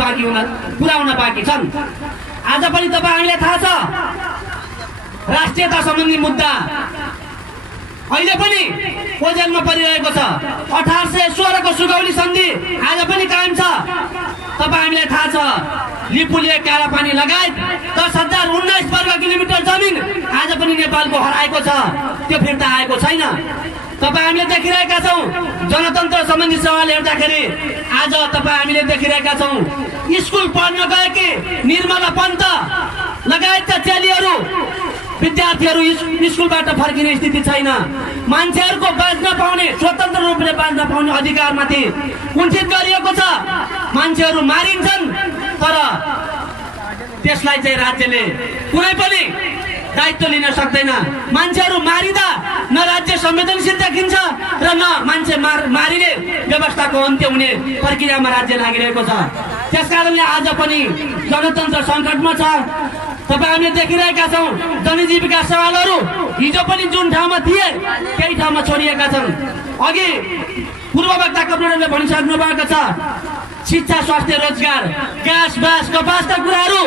पूरा हुन बाँकी छन्। आज पनि तपाईहरुले थाहा छ राष्ट्रियता सम्बन्धी मुद्दा अहिले पनि ओझेलमा परिरहेको छ। 1816 को सुगौली सन्धि आज पनि कायम छ। तपाईहरुले थाहा छ लिपुले कालापानी लगायत 10,019 वर्ग किलोमिटर जमिन आज पनि नेपालको हराएको छ, त्यो फिर्ता आएको छैन। तपाईँ हामीले देखिरहेका छौँ जनतन्त्र सम्बन्धी सवाल हेर्दाखेरि आज तपाईँ हामीले देखिरहेका छौँ स्कुल पढ्न गएकी निर्मला पन्त लगायतका चेलीहरू विद्यार्थीहरू स्कुलबाट फर्किने स्थिति छैन। मान्छेहरूको बाँच्न पाउने स्वतन्त्र रूपले बाँच्न पाउने अधिकारमाथि कुण्ठित गरिएको छ। मान्छेहरू मारिन्छन् तर त्यसलाई चाहिँ राज्यले कुनै पनि दायित्व लिन सक्दैन। मान्छेहरू मारिँदा न राज्य संवेदनशील देखिन्छ र न मान्छे मारिने व्यवस्थाको अन्त्य हुने प्रक्रियामा राज्य लागिरहेको छ। त्यसकारणले आज पनि जनतन्त्र सङ्कटमा छ। तपाईँ हामीले देखिरहेका छौँ जनजीविका सवालहरू हिजो पनि जुन ठाउँमा थिए त्यही ठाउँमा छोडिएका छन्। अघि पूर्व वक्ता कपिलले भनिसक्नु भएको छ शिक्षा स्वास्थ्य रोजगार ग्यास बास कपासका कुराहरू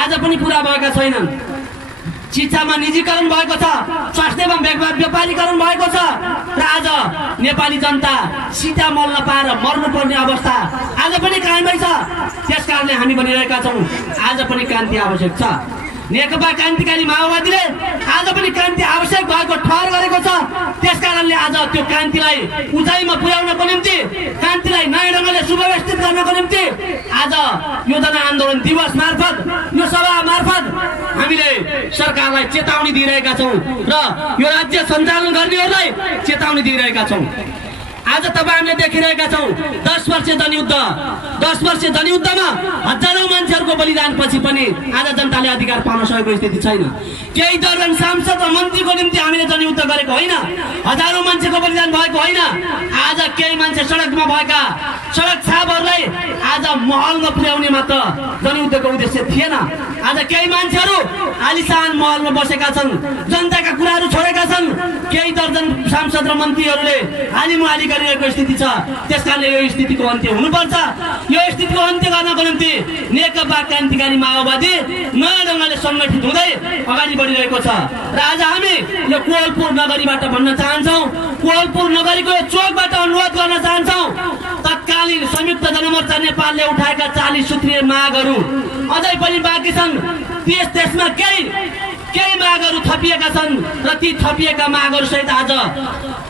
आज पनि पुरा भएका छैनन्। शिक्षामा निजीकरण भएको छ, स्वास्थ्यमा व्यापारीकरण भएको छ र आज नेपाली जनता सीता मल नपाएर मर्नुपर्ने अवस्था आज पनि कायमै छ। त्यसकारणले हामी भनिरहेका छौँ आज पनि क्रान्ति आवश्यक छ। नेकपा क्रान्तिकारी माओवादीले आज पनि क्रान्ति आवश्यक भएको ठहर गरेको छ। त्यसकारणले आज त्यो क्रान्तिलाई उचाइमा पुर्याउनको निम्ति क्रान्तिलाई नयाँ ढङ्गले सुव्यवस्थित गर्नको निम्ति आज यो जनआन्दोलन दिवस मार्फत यो सभा मार्फत हामीले सरकारलाई चेतावनी दिइरहेका छौँ र यो राज्य सञ्चालन गर्नेहरूलाई चेतावनी दिइरहेका छौँ। आज तपाईँ हामीले देखिरहेका छौँ 10 वर्षीय जनयुद्धमा हजारौं मान्छेहरूको बलिदान पछि पनि आज जनताले अधिकार पाउन सकेको स्थिति छैन। केही दर्जन सांसद र मन्त्रीको निम्ति हामीले जनयुद्ध गरेको होइन, हजारौं मान्छेको बलिदान भएको होइन। आज केही मान्छे सडकमा भएका सडक छापहरूलाई आज महलमा पुर्याउने मात्र जनयुद्धको उद्देश्य थिएन। आज केही मान्छेहरू आलिशान महलमा बसेका छन्, जनताका कुराहरू छोडेका छन्। केही दर्जन सांसद र मन्त्रीहरूले हालिमुहाली गरिरहेको स्थिति छ। त्यसकारणले यो स्थितिको अन्त्य हुनुपर्छ। यो स्थितिको अन्त्य गर्नको निम्ति नेकपा क्रान्तिकारी माओवादी नयाँ ढङ्गले सङ्गठित हुँदै अगाडि बढिरहेको छ र आज हामी यो कोवलपुर नगरीबाट भन्न चाहन्छौँ, कोवलपुर नगरीको यो चोकबाट अनुरोध गर्न चाहन्छौँ तत्कालीन संयुक्त जनमोर्चा नेपालले उठाएका 40 सूत्रीय मागहरू अझै पनि बाँकी छन्। त्यसमा केही मागहरू थपिएका छन् र ती थपिएका मागहरू सहित आज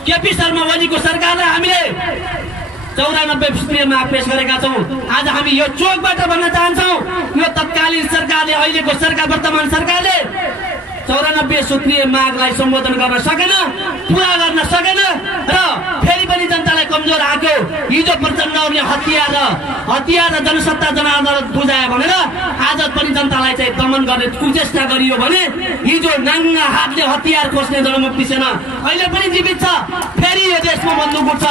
केपी शर्मा ओलीको सरकारलाई हामीले 94 सूत्रीय माग पेश गरेका छौँ। आज हामी यो चोकबाट भन्न चाहन्छौँ यो तत्कालीन सरकारले अहिलेको सरकार वर्तमान सरकारले 94 सूत्रीय मागलाई सम्बोधन गर्न सकेन, पुरा गर्न सकेन र फेरि पनि जनतालाई कमजोर आक्यो। हिजो प्रचण्डहरूले हतियार र जनसत्ता जनार्दन बुझायो भनेर आज पनि जनतालाई चाहिँ दमन गर्ने कुचेष्टा गरियो भने हिजो नाङ्गा हातले हतियार खोज्ने जनमुक्ति सेना अहिले पनि जीवित छ। फेरि यो देशमा बन्दुक उठ्छ,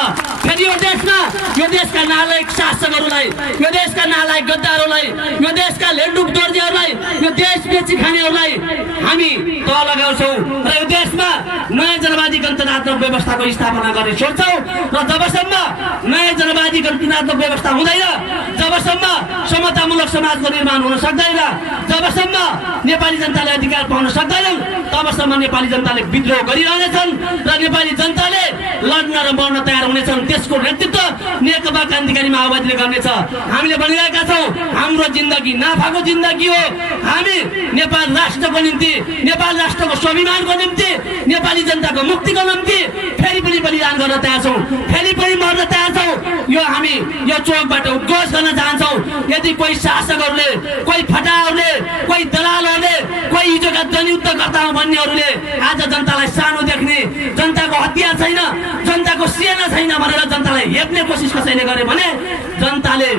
फेरि यो देशमा यो देशका नालायक शासकहरूलाई, यो देशका नालायक गद्दारहरूलाई, यो देशका लेन्डुक दर्जीहरूलाई, यो देश बेची खानेहरूलाई हामी तह लगाउँछौँ र यो देशमा नयाँ जनवादी गणतन्त्रात्मक व्यवस्थाको स्थापना गर्ने सोच्छौँ र जबसम्म नयाँ जनवादी गणतन्त्रात्मक व्यवस्था हुँदैन, जबसम्म समतामूलक समाजको निर्माण हुन सक्दैन, जबसम्म नेपाली जनताले अधिकार पाउन सक्दैनन् तबसम्म नेपाली जनताले विद्रोह गरिरहनेछन् र नेपाली जनताले लड्न र मर्न तयार हुनेछन्। त्यसको नेतृत्व नेकपा क्रान्तिकारी माओवादीले गर्नेछ। हामीले भनिरहेका छौँ हाम्रो जिन्दगी नाफाको जिन्दगी हो। हामी नेपाल राष्ट्रको निम्ति, नेपाल राष्ट्रको स्वाभिमानको निम्ति, नेपाली जनताको मुक्तिको निम्ति फेरि पनि बलिदान गर्न तयार छौँ, फेरि पनि मर्न तयार छौँ। यो हामी यो चोकबाट उद्घोष गर्न चाहन्छौँ। यदि कोही शासकहरूले, कोही फटाहरूले, कोही दलालहरूले, कोही हिजोका जनयुद्धकर्ता भन्नेहरूले आज जनतालाई सानो देख्ने, जनताको हतियार छैन, जनताको सेना छैन भनेर जनतालाई हेप्ने कोसिस कसैले गरे भने जनताले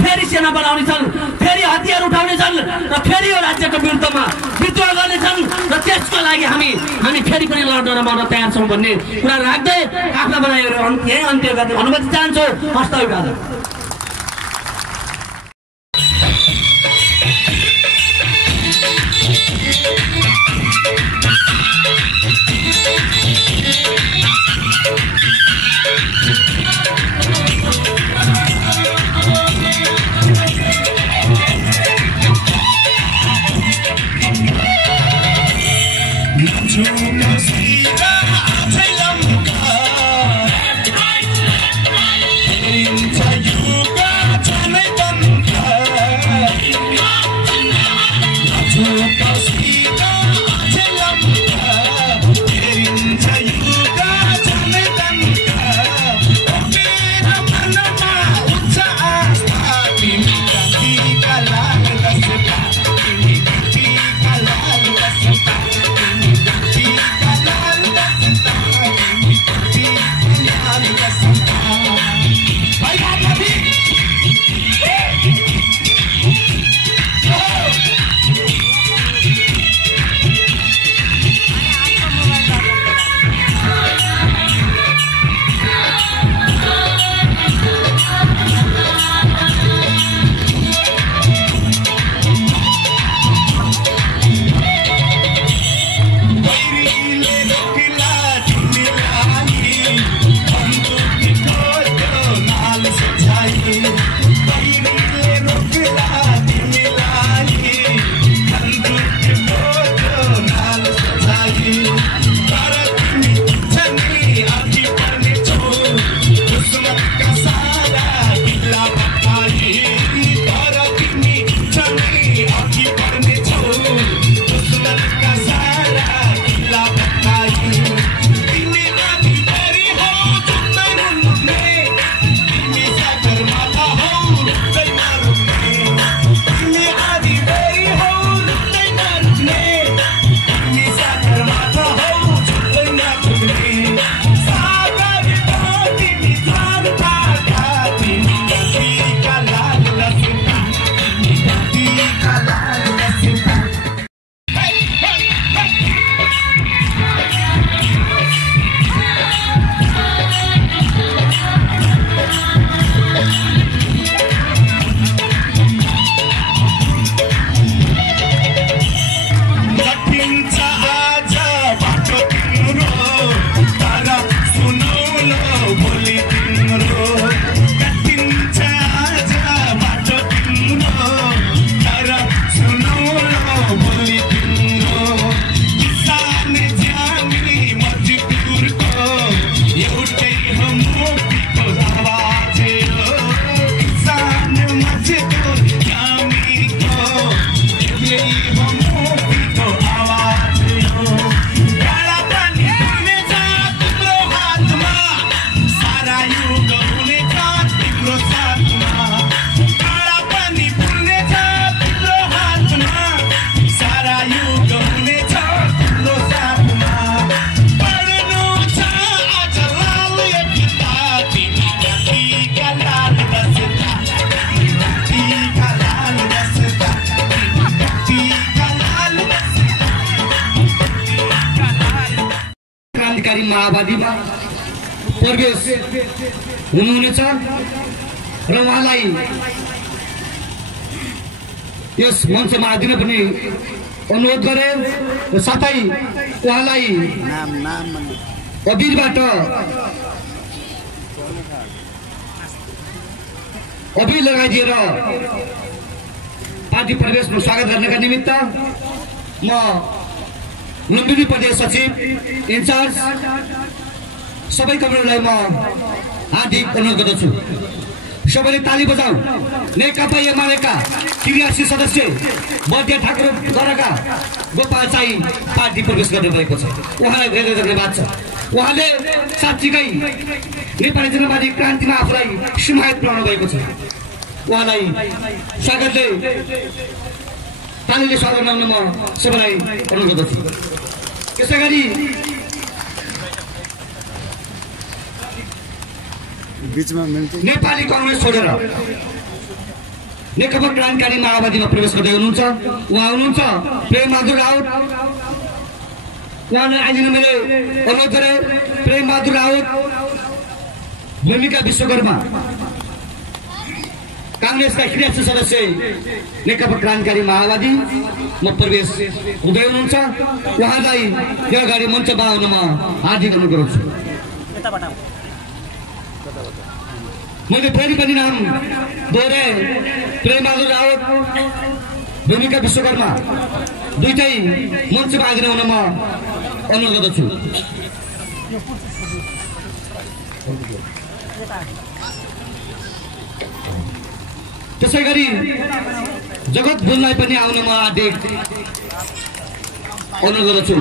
फेरि सेना बनाउनेछन्, फेरि हतियार उठाउनेछन् र फेरि यो राज्यको विरुद्धमा विद्रोह गर्नेछन् र त्यसको लागि हामी फेरि पनि लड्न र मर्न तयार छौँ भन्ने कुरा राख्दै आफ्ना बनाएर यही अन्त्य गर्ने अनुमति चाहन्छु। हस्त अभिवादन। Tell you माओवादीमा प्रवेश हुनुहुनेछ र उहाँलाई यस मञ्चमा आदिन पनि अनुरोध गरे र साथै उहाँलाई अबिरबाट अबिर लगाइदिएर पार्टी प्रवेशमा स्वागत गर्नका निमित्त म लुम्बिनी प्रदेश सचिव इन्चार्ज सबै कमरेडलाई म हार्दिक अनुरोध गर्दछु। सबैले ताली बजाऊ। नेकपा एमालेका 83 सदस्य बद्या ठाकुर गरेका गोपाल चाहिँ पार्टी प्रवेश गर्नु भएको छ। उहाँलाई धेरै धन्यवाद छ। उहाँले साँच्चीकै नेपाली जनवादी क्रान्तिमा आफूलाई समाहित बनाउनु भएको छ। उहाँलाई स्वागतले तालीले स्वागत गर्न म सबैलाई अनुरोध गर्दछु। त्यसै गरी नेपाली कांग्रेस छोडेर नेकपा क्रान्तिकारी माओवादीमा प्रवेश गर्दै हुनुहुन्छ उहाँ हुनुहुन्छ प्रेमबहादुर राउत। उहाँलाई आइदिन मैले अनुरोध गरेँ। प्रेमबहादुर राउत, भूमिका विश्वकर्मा, कांग्रेसका 83 सदस्य नेकपा क्रान्तिकारी माओवादीमा प्रवेश हुँदै हुनुहुन्छ। उहाँलाई यो अगाडि मञ्चमा आउनमा हार्दिक अनुरोध गर्छु। मैले फेरि पनि नाम दोहोऱ्याएँ। प्रेमबहादुर राउत, भूमिका विश्वकर्मा दुईटै मञ्चमा आइदिन हुन म अनुरोध गर्दछु। त्यसै गरी जगत बोललाई पनि आउन म हार्दिक अनुरोध गर्दछु।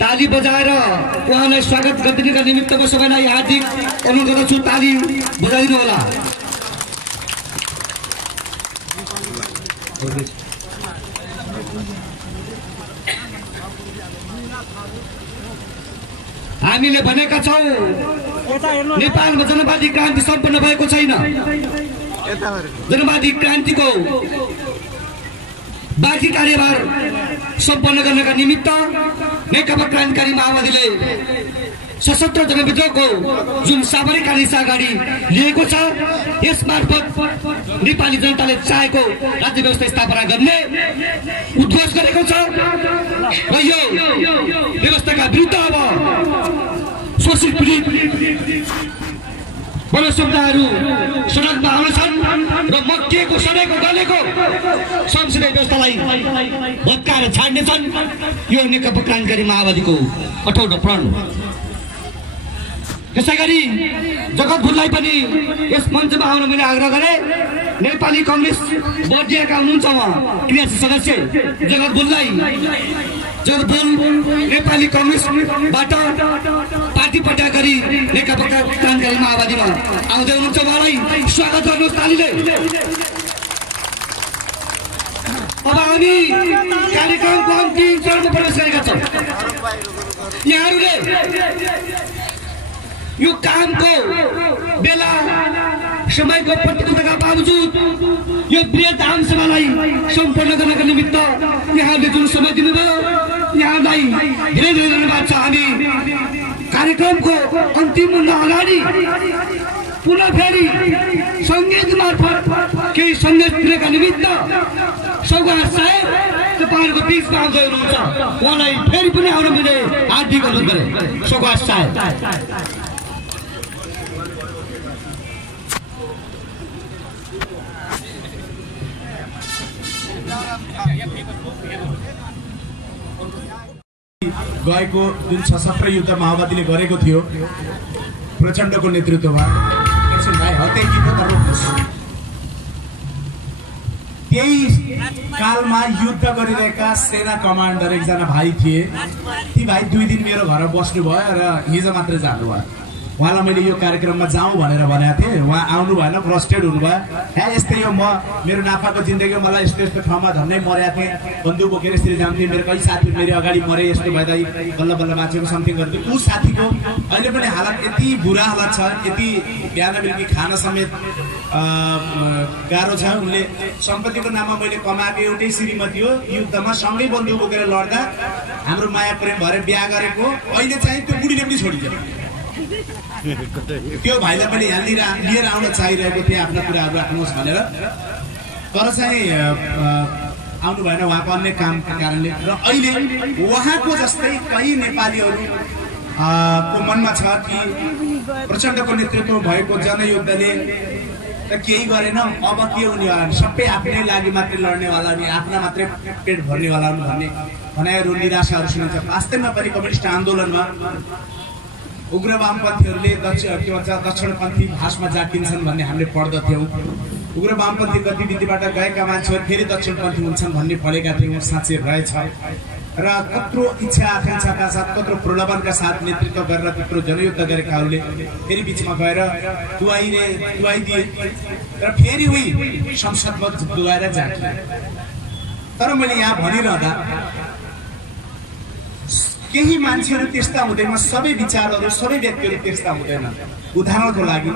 ताली बजाएर उहाँलाई स्वागत गरिदिनका निमित्त म सबैलाई हार्दिक अनुरोध गर्दछु। ताली बजाइदिनु होला। हामीले भनेका छौँ नेपालमा जनवादी क्रान्ति सम्पन्न भएको छैन। जनवादी क्रान्तिको बाँकी कार्यभार सम्पन्न गर्नका निमित्त नेकपा क्रान्तिकारी माओवादीले सशस्त्र जनविद्रोहको जुन सामरिक कार्यशा अगाडि लिएको छ यस मार्फत नेपाली जनताले चाहेको राज्य व्यवस्था स्थापना गर्ने उद्घोष गरेको छ र यो व्यवस्थाका विरुद्ध अब शोषित पीडित वनसम्पदाहरू सडकमा आउँछन् र मक्किएको सडेको गलेको संसदीय व्यवस्थालाई भत्काएर छाड्नेछन्। यो नेकपा क्रान्तिकारी माओवादीको अठौटो प्रण हो। त्यसै गरी जगत भुललाई पनि यस मञ्चमा आउन मैले आग्रह गरेँ। नेपाली कांग्रेस बर्दियाका हुनुहुन्छ उहाँ 83 सदस्य जगत भुललाई नेपाली कांग्रेसबाट पार्टी पट्टा गरी नेकपा क्रान्तिकारी माओवादीमा आउँदै हुनुहुन्छ। उहाँलाई स्वागत गर्नुहोस् तालीले। अब हामी कार्यक्रमको अन्तिम चरणमा प्रवेश गरेका छौँ। यहाँहरूले यो कामको बेला समयको प्रतिबद्धताका बावजुद यो बृहत आमसभालाई सम्पन्न गर्नका निमित्त यहाँहरूले जुन समय दिनुभयो यहाँलाई धेरै धेरै धन्यवाद छ। हामी कार्यक्रमको अन्तिम भन्दा अगाडि पुनः फेरि सङ्गीत मार्फत केही सन्देश दिनका निमित्त सौगात साहेब तपाईँहरूको बिचमा आउँदै हुनुहुन्छ। उहाँलाई फेरि पनि आउन मैले हार्दिक अनुरोध गरेँ। सौगात साहेब। गएको जुन सशस्त्र युद्ध माओवादीले गरेको थियो प्रचण्डको नेतृत्वमा त्यही कालमा युद्ध गरिरहेका सेना कमान्डर एकजना भाइ थिए। ती भाइ 2 दिन मेरो घर बस्नुभयो र हिजो मात्रै जानुभयो। उहाँलाई मैले यो कार्यक्रममा जाउँ भनेर भनेको थिएँ। उहाँ आउनु भएन, फ्रस्ट्रेट हुनुभयो। यस्तै हो, मेरो नाफाको जिन्दगी मलाई यस्तो यस्तो ठाउँमा झन्डै मरेको थिएँ, बन्दुक बोकेर यसरी जान्थेँ, मेरो कहीँ साथी मेरो अगाडि मरे, यस्तो भएदा बल्ल बल्ल बाँचेको समथिङ गर्थ्यो। ऊ साथीको अहिले पनि हालत यति बुरा हालत छ, यति बिहान बेलुकी खान समेत गाह्रो छ। उनले सम्पत्तिको नाममा मैले कमाएको एउटै श्रीमती हो, युद्धमा सँगै बन्दुक बोकेर लड्दा हाम्रो माया प्रेम भएर बिहा गरेको, अहिले चाहिँ त्यो बुढीले पनि छोडिदियो। त्यो भाइलाई पनि यहाँ लिएर आउन चाहिरहेको थिएँ आफ्ना कुराहरू राख्नुहोस् भनेर, तर चाहिँ आउनु भएन उहाँको अन्य कामको कारणले। र अहिले उहाँको जस्तै कहीँ नेपालीहरू को मनमा छ कि प्रचण्डको नेतृत्व भएको जनयुद्धले त केही गरेन, अब के हुनेवाला, सबै आफ्नै लागि मात्रै लड्नेवाला अनि आफ्ना मात्रै पेट भर्नेवाला भन्ने भनाइहरू निराशाहरू सुनिन्छ। वास्तवमा पनि कम्युनिस्ट आन्दोलनमा उग्र वामपन्थीहरूले दक्षिणपन्थी भाषमा जाकिन्छन् भन्ने हामीले पढ्दथ्यौँ। उग्र वामपन्थी गतिविधिबाट गएका मान्छेहरू फेरि दक्षिणपन्थी हुन्छन् भन्ने पढेका थियौँ। साँच्चै रहेछ। र कत्रो इच्छा आकाङ्क्षाका साथ, कत्रो प्रलोभनका साथ नेतृत्व गरेर त्यत्रो जनयुद्ध गरेकाहरूले फेरि बिचमा गएर दुवाइदिए र फेरि उही संसदमा दुवाएर जाकिए। तर मैले यहाँ भनिरहँदा केही मान्छेहरू त्यस्ता हुँदैन, सबै विचारहरू सबै व्यक्तिहरू त्यस्ता हुँदैन। उदाहरणको लागि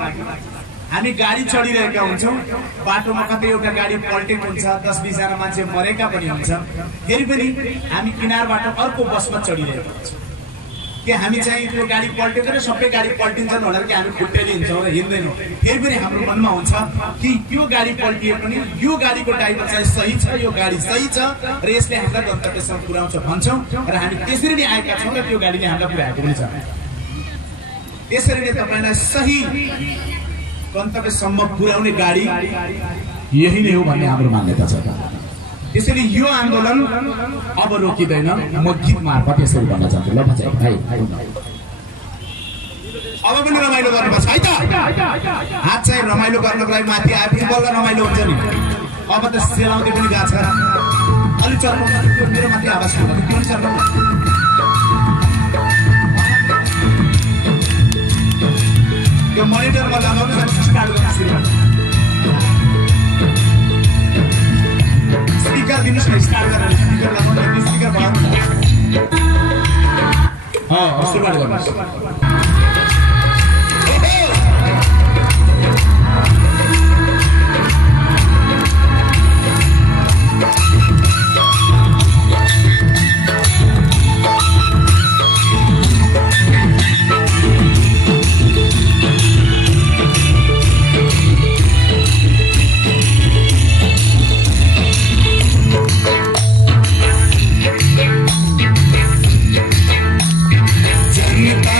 हामी गाडी चढिरहेका हुन्छौँ, बाटोमा कतै एउटा गाडी पल्टेको हुन्छ, 10-20 जना मान्छे मरेका पनि हुन्छ, फेरि पनि हामी किनारबाट अर्को बसमा चढिरहेका हुन्छौँ। कि हामी चाहिँ त्यो गाडी पल्टेको र सबै गाडी पल्टिन्छन् भनेर कि हामी खुट्टेली हिँड्छौँ र हिँड्दैनौँ। फेरि पनि हाम्रो मनमा हुन्छ कि यो गाडी पल्टिए पनि यो गाडीको ड्राइभर चाहिँ सही छ, यो गाडी सही छ र यसले हामीलाई गन्तव्यसम्म पुर्याउँछ भन्छौँ र हामी त्यसरी नै आएका छौँ र त्यो गाडीले हामीलाई पुर्याएको पनि छ। त्यसरी नै तपाईँलाई सही गन्तव्यसम्म पुर्याउने गाडी यही नै हो भन्ने हाम्रो मान्यता छ। त्यसैले यो आन्दोलन अब रोकिँदैन। म गीत मार्फत यसरी भन्न चाहन्छु। ल भाइ अब पनि रमाइलो गर्नुपर्छ है त। हात चाहिँ रमाइलो गर्नको लागि माथि आएपछि बल्ल रमाइलो हुन्छ नि। अब त सेलाउँदै पनि गएको छ। अलिक चर्को मेरो माथि आवाज सुन्नु त्यो अनुसार यो मोनिटरमा लगाउनु स्टार्ट गर्नु। स्पिकर दिनुहोस् न, स्टार्ट गरेर स्पिकर लगाउनु। स्पिकर भयो सुरुवात गर्नुहोस्। जनता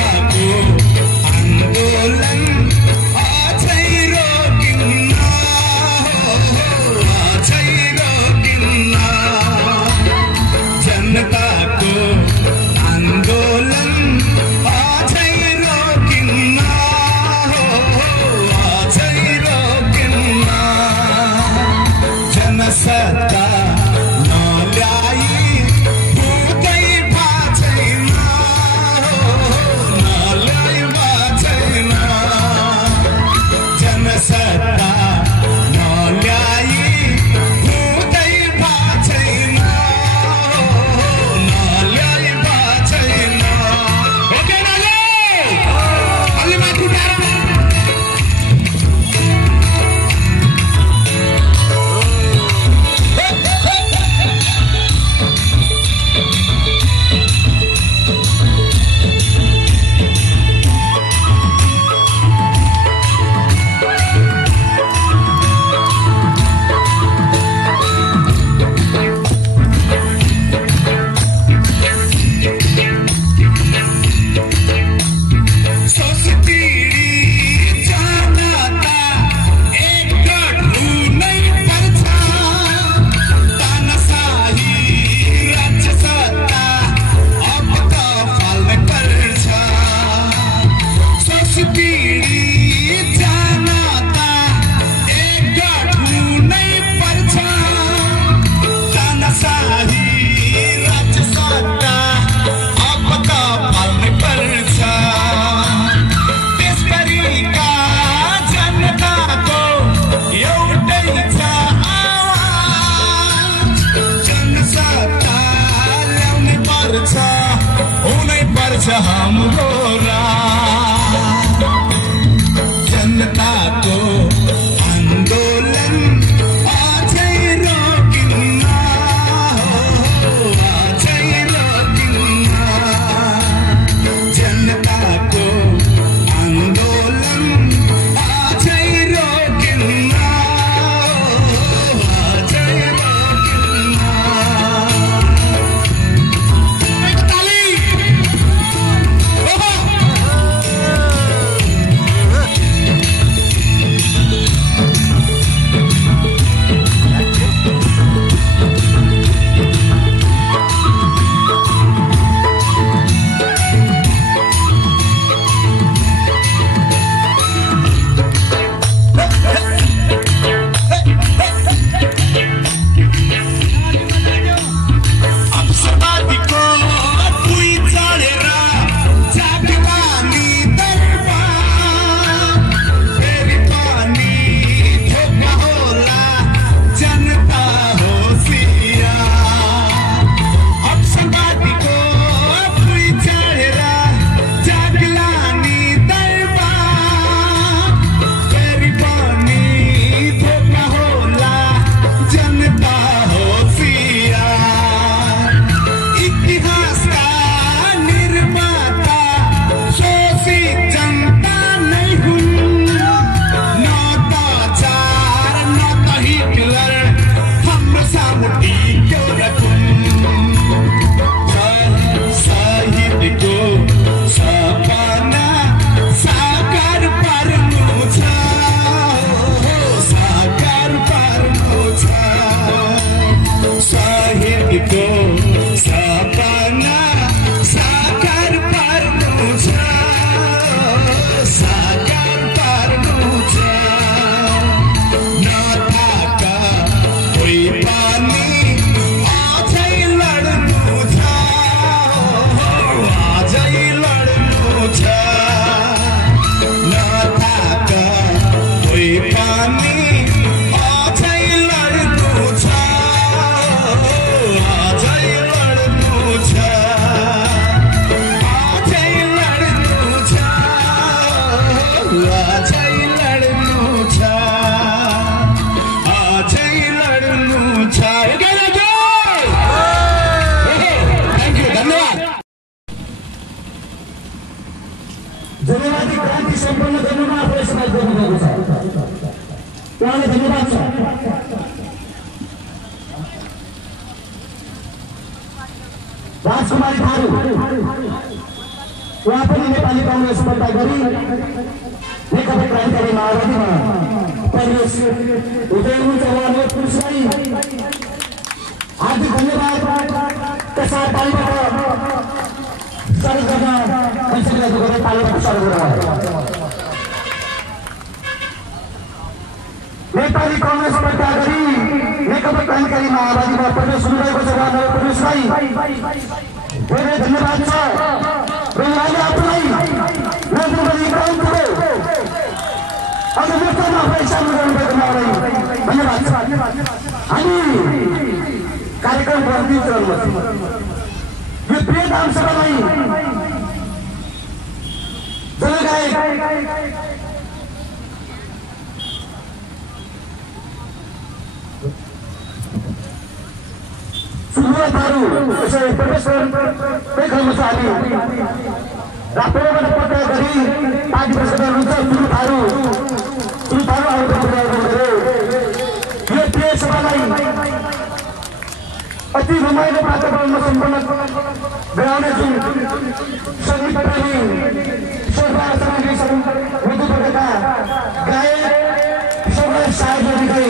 अझै लड्नु छ अझै लड्नु छ थ्याङ्क यू धन्यवाद जनवादी क्रान्ति सम्पन्न गर्नुमा आफूलाई समाज गर्नुभएको छ उहाँलाई धन्यवाद छ राजकुमारी थारू उहाँ पनि नेपाली काङ्ग्रेस दर्ता गरी नेकपा क्रान्तिकारी माओवादीमा प्रवेश हुँदै हुनुहुन्छ उहाँले पुरुषलाई हार्दिक धन्यवाद त्यसमा पालिबाट स्वागत गर्न भइसकेको गरे पालिबाट स्वागत गरायो नेपाली काङ्ग्रेस दर्ता गरी नेकपा क्रान्तिकारी माओवादीमा प्रवेश हुनुभएको छ उहाँले पुरुषलाई धेरै धन्यवाद छ र उहाँले आफूलाई नरेन्द्र मोदी क्रान्तिको अझ मोर्चामा आफूलाई सामेल गर्नुभएको उहाँलाई धन्यवाद छ हामी कार्यक्रमको अन्तिम चरणमा छौँ यो प्रिय आमसभालाई जनगायक सुरुवात थारू यसरी प्रवेश क्रममा छ हामी राष्ट्रबाट पत्र गरी पार्टी प्रस्तुत हुनुहुन्छ सुरु थारू आउँदै यो प्रिय सभालाई अति रमाइलो वातावरणमा सम्पन्न गराउने जुन सङ्गीत प्रेमी शोभा सामग्री हुनुपर्नेका गायक शोभा सायदले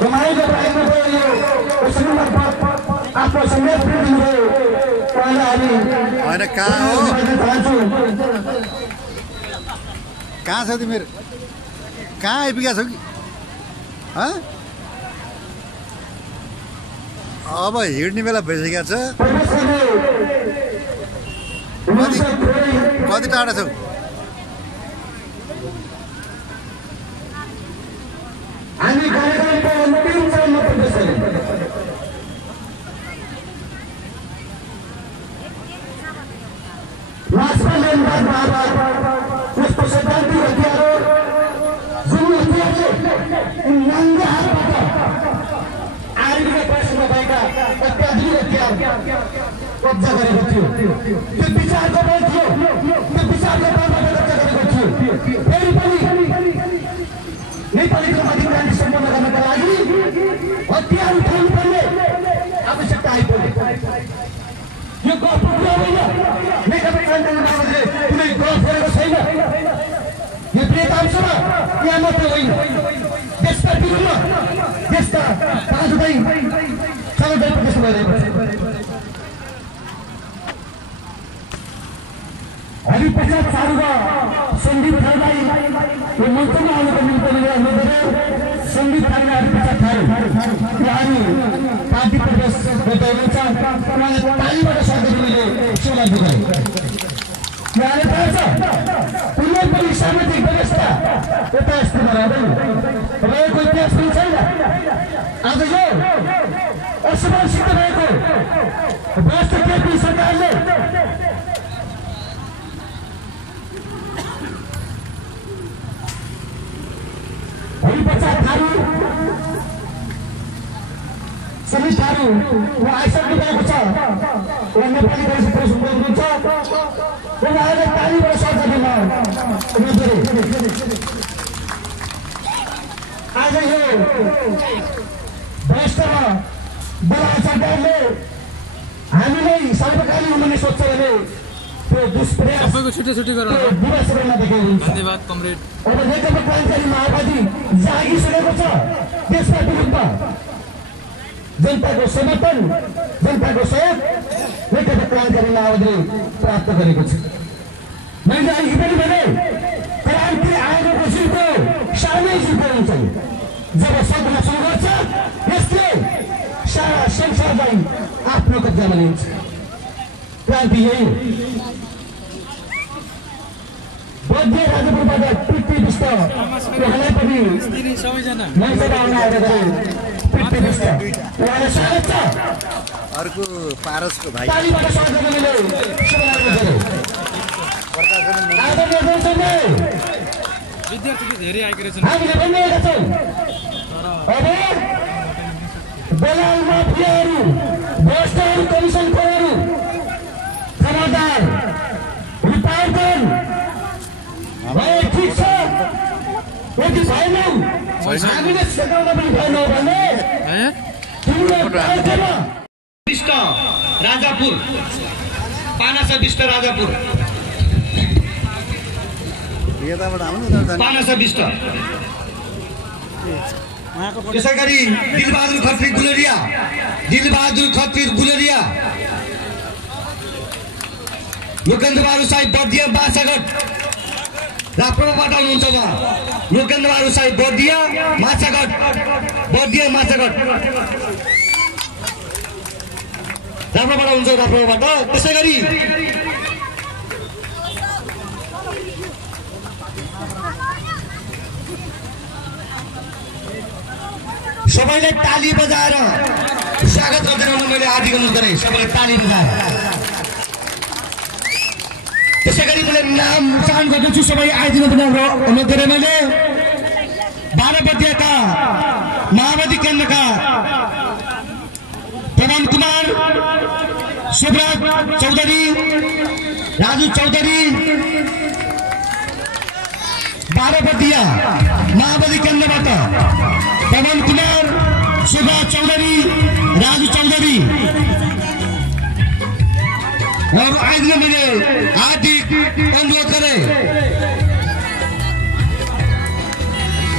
रमाइलो प्रायमा यो आफ्नो सङ्गीत प्रेमी भयो उहाँलाई हामी कहाँ छ तिमीहरू कहाँ आइपुगेको छौ कि अब हिँड्ने बेला भइसकेको छ कति टाढा छौ हामी कार्यक्रमको अन्तिम चरणमा प्रवेश गऱ्यौँ यस्तो सैद्धान्तिक हतियार जुन हतियारले नाङ्गे हातबाट आर्मीका प्रश्नमा भएका अत्याधुनिक हतियार कब्जा गरेको थियो त्यो विचारको बल थियो त्यो विचारको बलबाट कब्जा गरेको थियो फेरि पनि नेपाली क्रान्ति सम्पन्न गर्नका लागि हतियार उठाउनुपर्ने आवश्यकता आइपर्यो यो गफको कुरा होइन नेकपा क्रान्तिकारीले कुनै गफ गरेको छैन यो प्रियतांशमा यहाँ मात्र होइन देशका विरुद्ध देशका दाजुभाइ सामुदायिक प्रदेश भइरहेको छ हामी पश्चात सारुका सन्दीप थारूलाई यो मञ्चमा आउनुको निम्ति सन्दीप थारूलाई पश्चात थारू उहाँहरू पार्टी प्रदेश गर्दै हुनुहुन्छ उहाँले तालीबाट स्वागत गर्ने सेवा दिनुभयो उहाँले थाहा छ कुनै पनि सामाजिक व्यवस्था यता यस्तो बनाउँदैन रहेको इतिहास पनि छैन आज यो असमानसित रहेको भ्रष्ट केपी सरकारले पश्चात थारू समीर थारू उहाँ आइसक्नु भएको छ उहाँ नेपाली भाषा प्रस्तुत गर्नुहुन्छ उहाँहरूले तालीबाट स्वागत दिन आज यो भ्रष्टमा बलाचारले हामीलाई सर्वकालीन हुने सोच्छ भने त्यो दुष्प्रयास बुढा समयमा देखाइन्छ धन्यवाद कमरेड अब नेकपा क्रान्तिकारी माओवादी जागिसकेको छ त्यसका विरुद्ध जनताको समर्थन जनताको सहयोग नेकपा क्रान्तिकारी माओवादीले प्राप्त गरेको छ मैले अघि पनि भने क्रान्ति आएको खुसीको सानै जित्दै हुन्छ जब सदमा सङ्घर्ष यसले सारा संसारलाई आफ्नो कब्जामा लिन्छ क्रान्ति यही हो बद्य राजपुरबाट पृथ्वी विष्ट उहाँलाई पनि मञ्चमा आउन आएर गरे पृथ्वी विष्ट उहाँलाई स्वागत छ अर्को पारसको भाइ तालीबाट स्वागत गर्नेले शुभकामना गरे आदरणीय दर्शकले हामीले भनिरहेका छौँ अब दलाल माफियाहरू भ्रष्टहरू कमिसन खोरहरू खबरदार रिपोर्टर ठिक छ यदि भएनौ हामीले सेकाउन पनि भएनौ भने विष्ट राजापुर पानासा विष्ट राजापुर पानासा विष्ट त्यसै गरी दिलबहादुर खत्री गुलेरिया लोकेन्द्रबहादुर साई बर्दिया माछागढ राप्रपाबाट हुनुहुन्छ उहाँ लोकेन्द्रबहादुर साई बर्दिया माछागढ राप्रपाबाट हुन्छ राप्रपाबाट त्यसै गरी सबैले ताली बजाएर स्वागत गर्दैन मैले आदि गर्नु गरेँ सबैले ताली बजाएर त्यसै गरी मैले नाम उच्चारण गर्दैछु सबै आइदिनु पनि अनुरोध गरेँ मैले बाह्रपतियाका माओवादी केन्द्रका पवन कुमार सुब्रत चौधरी राजु चौधरी बाह्रपतिया माओवादी केन्द्रबाट पवन कुमार सुब्रत चौधरी राजु चौधरी और आइदिन मैले हार्दिक अनुरोध गरेँ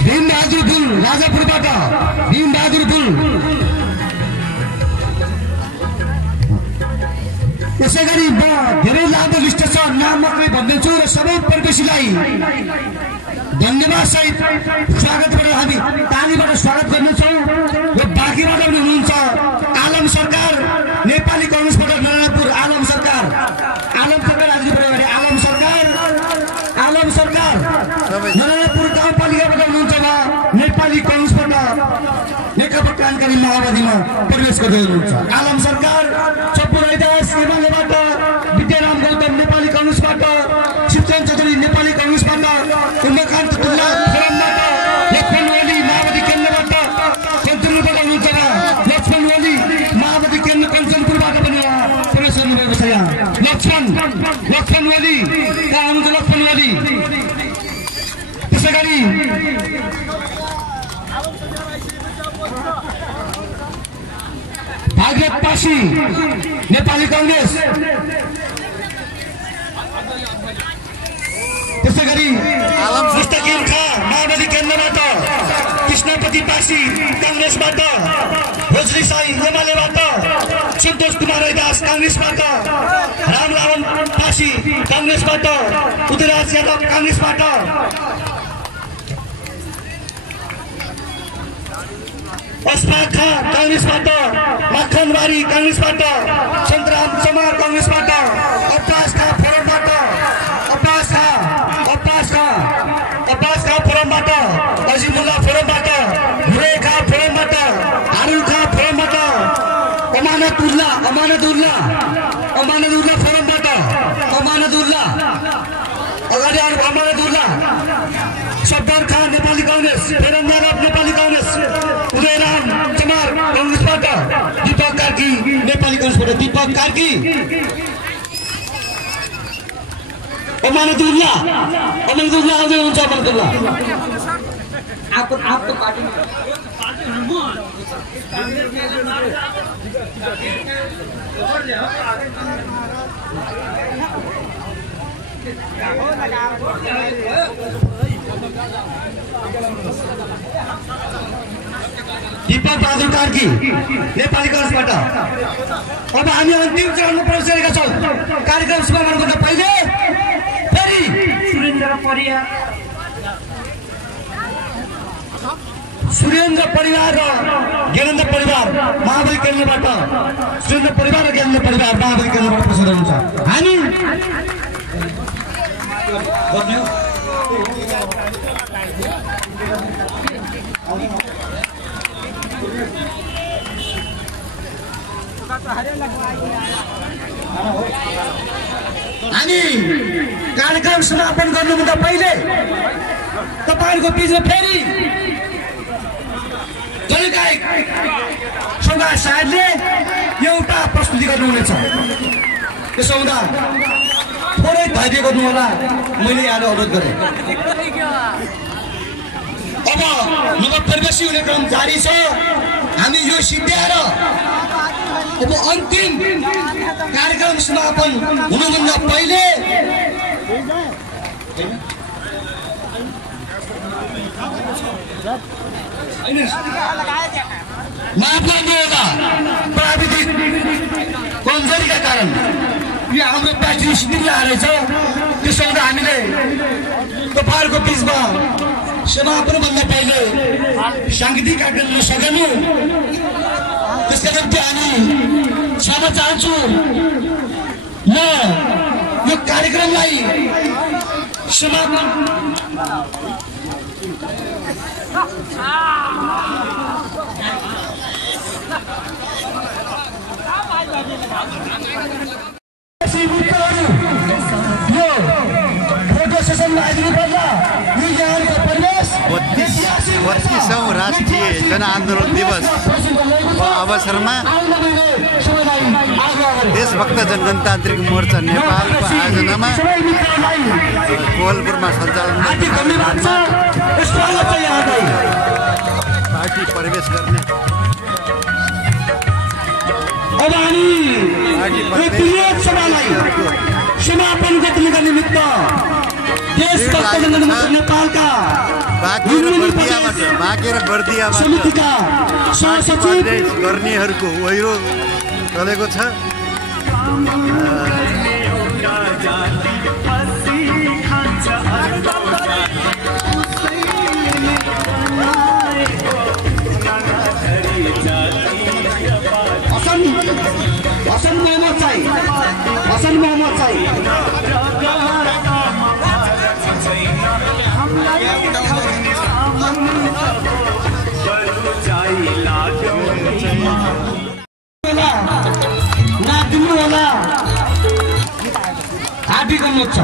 भीमबहादुर पुल राजापुरबाट भीमबहादुर पुल त्यसै गरी धेरै लामो लिस्ट छ नाम मात्रै भन्दैछु र सबै प्रवेशीलाई धन्यवाद सहित स्वागत गरेर हामी तालीबाट स्वागत गर्नेछौँ र बाँकीबाट पनि हुनुहुन्छ आलम सरकार नेपाली कङ्ग्रेसबाट नरायणपुर आलम सरकार आदि आलम सरकार नरायणपुर गाउँपालिकाबाट हुनुहुन्छ उहाँ नेपाली कङ्ग्रेसबाट नेकपा क्रान्तिकारी माओवादीमा प्रवेश गर्दै हुनुहुन्छ आलम सरकार चप्पु रैदास एमालेबाट विद्याराम गौतम नेपाली कङ्ग्रेसबाट शिवचन्द्र चौधरी नेपाली कङ्ग्रेसबाट उमाकान्त दुल्ला फोरमबाट लक्ष्मण ओली माओवादी केन्द्रबाट कञ्चनपुरबाट हुनुहुन्छ लक्ष्मण ओली माओवादी केन्द्र कञ्चनपुरबाट पनि प्रवेश गर्नुभएको छ यहाँ लक्ष्मण ओली कहाँ हुनुहुन्छ लक्ष्मण ओली त्यसै गरी भागवत पासी नेपाली कङ्ग्रेस त्यसै गरी मुस्तकिम खा माओवादी केन्द्रबाट कृष्णपति पासी काङ्ग्रेसबाट रोजरी साई एमालेबाट सन्तोष कुमार रैदास काङ्ग्रेसबाट रामलावन पासी काङ्ग्रेसबाट उदयराज यादव काङ्ग्रेसबाट अस्फाक खा काङ्ग्रेसबाट मक्खनबारी काङ्ग्रेसबाट सन्तराम चमार काङ्ग्रेसबाट अब्बास खा फोरमबाट अब्बास खा फोरमबाट अजिमुल्ला फोरमबाट हुरे खा फोरमबाट हारुल खा फोरमबाट अमानतुल्ला फोरमबाट अमानतुल्ला अगाडि आउनु अमानतुल्ला सब्बर खा नेपाली कङ्ग्रेस फेरन्दाराव नेपाली कङ्ग्रेस उदयराम चमार कङ्ग्रेसबाट दीपक कार्की नेपाली कङ्ग्रेसबाट दीपक कार्की अमानतुल्ला आउँदै हुन्छ अमानतुल्ला आपको पार्टी दीपक बहादुर कार्की नेपाली कङ्ग्रेसबाट अब हामी अन्तिम चरणमा प्रवेश छौँ कार्यक्रम सुरु गर्नुभन्दा पहिले फेरि सुरेन्द्र परिवार र ज्ञानेन्द्र परिवार माओवादी केन्द्रबाट सुरेन्द्र परिवार र ज्ञानेन्द्र परिवार माओवादी केन्द्रबाट प्रवेश गर्नुहुन्छ हामी हामी कार्यक्रम समापन गर्नुभन्दा पहिले तपाईँहरूको बिचमा फेरि जनगायक सौगात सायदले एउटा प्रस्तुति गर्नुहुनेछ। त्यसो हुँदा थोरै धैर्य गर्नु होला, मैले आज अनुरोध गरेँ। अब नवप्रवेशी हुने क्रम जारी छ। हामी यो सिद्ध्याएर अब अन्तिम कार्यक्रम समापन हुनुभन्दा पहिले माफ गर्नुहोला, प्राविधिक कमजोरीका कारण यो हाम्रो प्याट्री स्थितिमा हालेछ। त्यसो हुँदा हामीले तपाईँहरूको बिचमा समापनभन्दा पहिले साङ्गीतिक कार्यक्रम लिन सकेनौँ। त्यसका निम्ति हामी क्षमा चाहन्छु। म यो कार्यक्रमलाई समापन यो फोटो सेसनमा आइदिनु पर्ला। यो यहाँको परिवेश 32औं राष्ट्रिय जनआन्दोलन दिवसको अवसरमा देशभक्त जनगणतान्त्रिक मोर्चा नेपालको आयोजनामा कोवलपुरमा सञ्चालन पार्टी प्रवेश गर्ने समापन गर्नका निमित्त देशभक्त जनगणतान्त्रिक नेपालका बाँके र बर्दियाबाट समितिका सहसचिव गर्नेहरूको ओहिरो चलेको छ। हसन मोहम्मद चाहिँ नादिनु होला, हाबी गर्नुहोस्।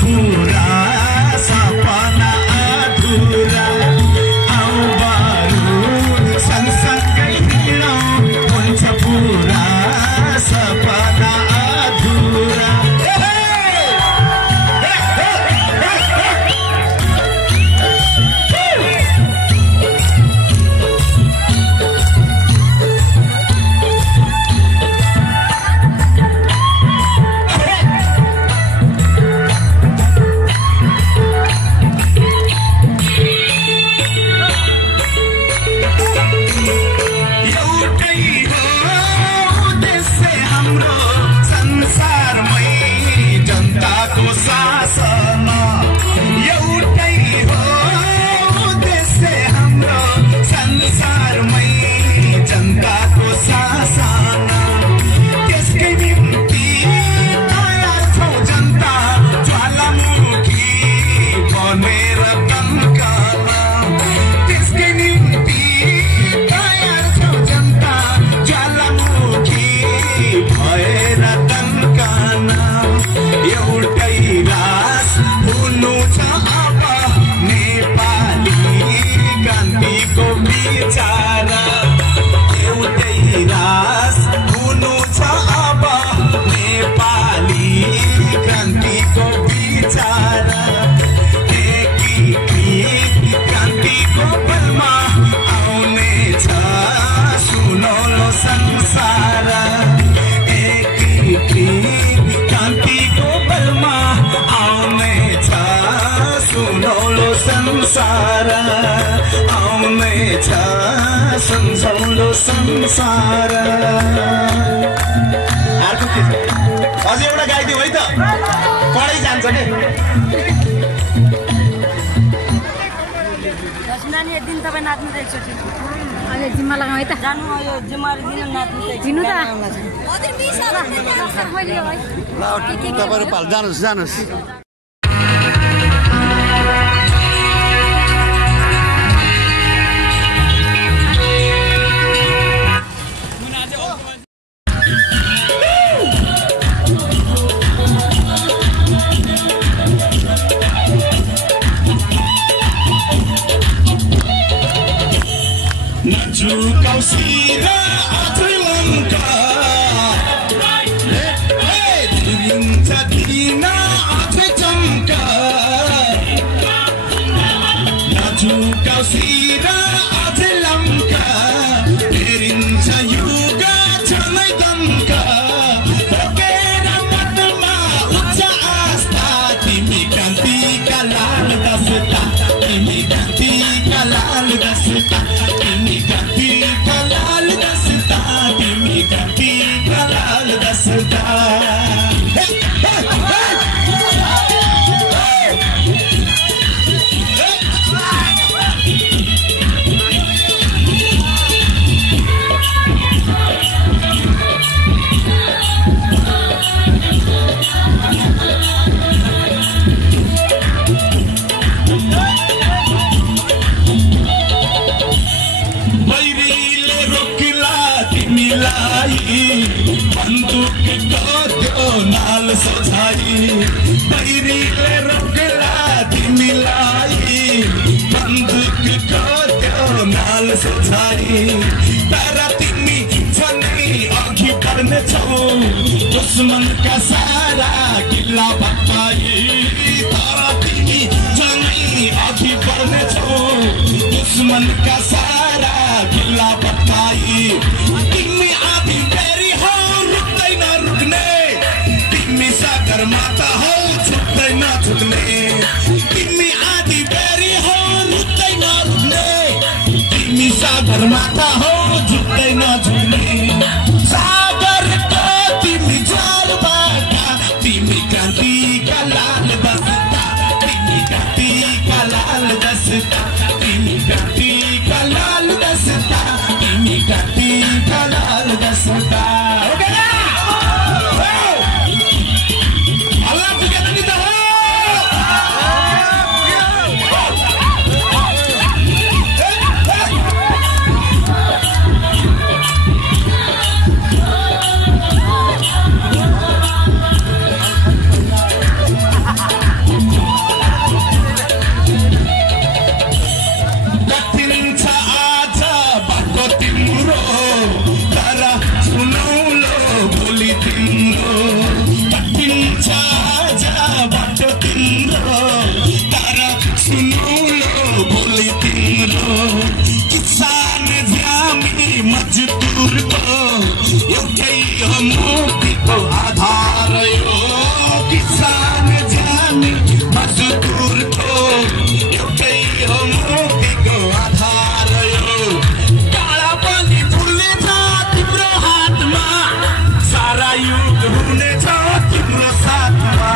पूरा सपना अधूरा आऊ बारू विचार एउटै रास हुनु छ अब नेपाली क्रान्तिको विचार क्रान्तिको पलमा आउनेछ सुनौलो संसार क्रान्तिको पलमा आउनेछ सुनौलो संसार आउनेछ सम्झौलो संसार। अर्को के अझै एउटा गाइदिउँ है त पढै जान्छ के दिन तपाईँ नाच्नु त एकचोटि अहिले जिम्मा लगाउँ है त जानु यो जिम्मा दिन नाच्नु दिनु त तपाईँहरू पाल जानुहोस् जानुहोस्। Kausira atulangka, dirinta dina atujamka. Naju kausira atulangka, dirinta yuga janai damka. Pokera matma uca asta, timi kanti kalal dasta, timi kanti kalal dasta. नाल सजाई बैरीले रोकला तिमीलाई बन्दुक त्यो नाल सजाई तर तिमी झनै अघि बढ्नेछौ दुश्मनका सारा किल्ला भत्काई तर तिमी झनै अघि बढ्नेछौ दुश्मनका सारा किल्ला भत्काई तिमी आधी फेरि हो रुक्दैन रुक्ने तिमी सागर माता हो छुट्दैन छुट्ने तिमी आधी बेरी हो रुक्दैन रुक्ने तिमी सागर माता हो झुक्दैन झुक्ने सागरको तिमी जलबाट तिमी क्रान्तिका लाल दस्ता तिमी क्रान्तिका लाल दस्ता तिमी क्रान्तिका लाल दस्ता तिमी क्रान्तिका लाल दस्ता। किसान ज्यामी मजदुरको एउटै हो मुक्तिको आधार यो किसान ज्यामी मजदुरको एउटै हो मुक्तिको आधार यो काला पनि फुल्नेछ तिम्रो हातमा सारा युग हुनेछ तिम्रो साथमा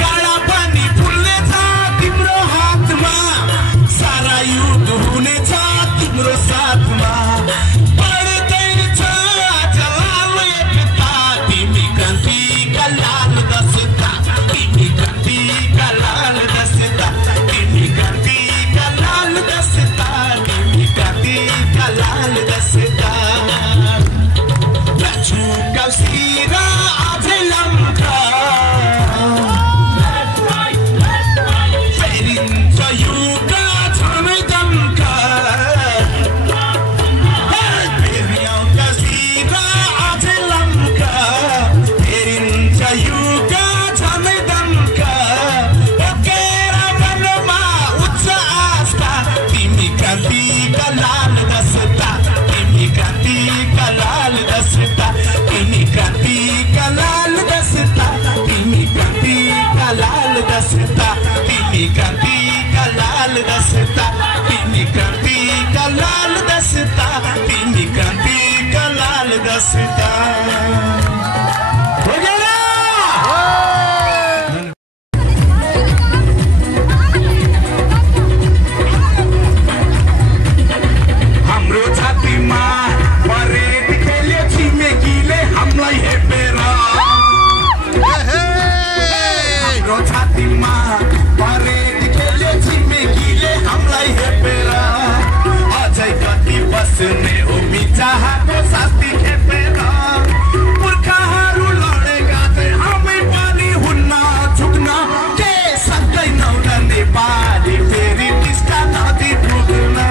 काला पनि फुल्नेछ तिम्रो हातमा सारा युग हुनेछ तिम्रो साथमा पढ्दैछ जलाल एकता तिमी क्रान्तिका लाल दस्ता तिमी क्रान्तिका लाल दस्ता तिमी क्रान्तिका लाल दस्ता तिमी क्रान्तिका लाल दस्ता राजु काउसिरा अझै लम्का फेरिन्छ युग झनै दम्का दस्ता तिमी क्रान्तिका लाल दस्ता हाम्रो छातीमा परेड खेल्यो छिमेकीले हामीलाई हेपेर हाम्रो छातीमा परेड खेल्यो छिमेकीले हामीलाई हेपेर अझै कति बस्ने उमी चाहको शास्ति खेपेर पुर्खाहरू लडेका चाहिँ हामी पनि हुन्न झुक्न के सक्दैनौ र नेपाली फेरि टिस्टा नदी पुग्न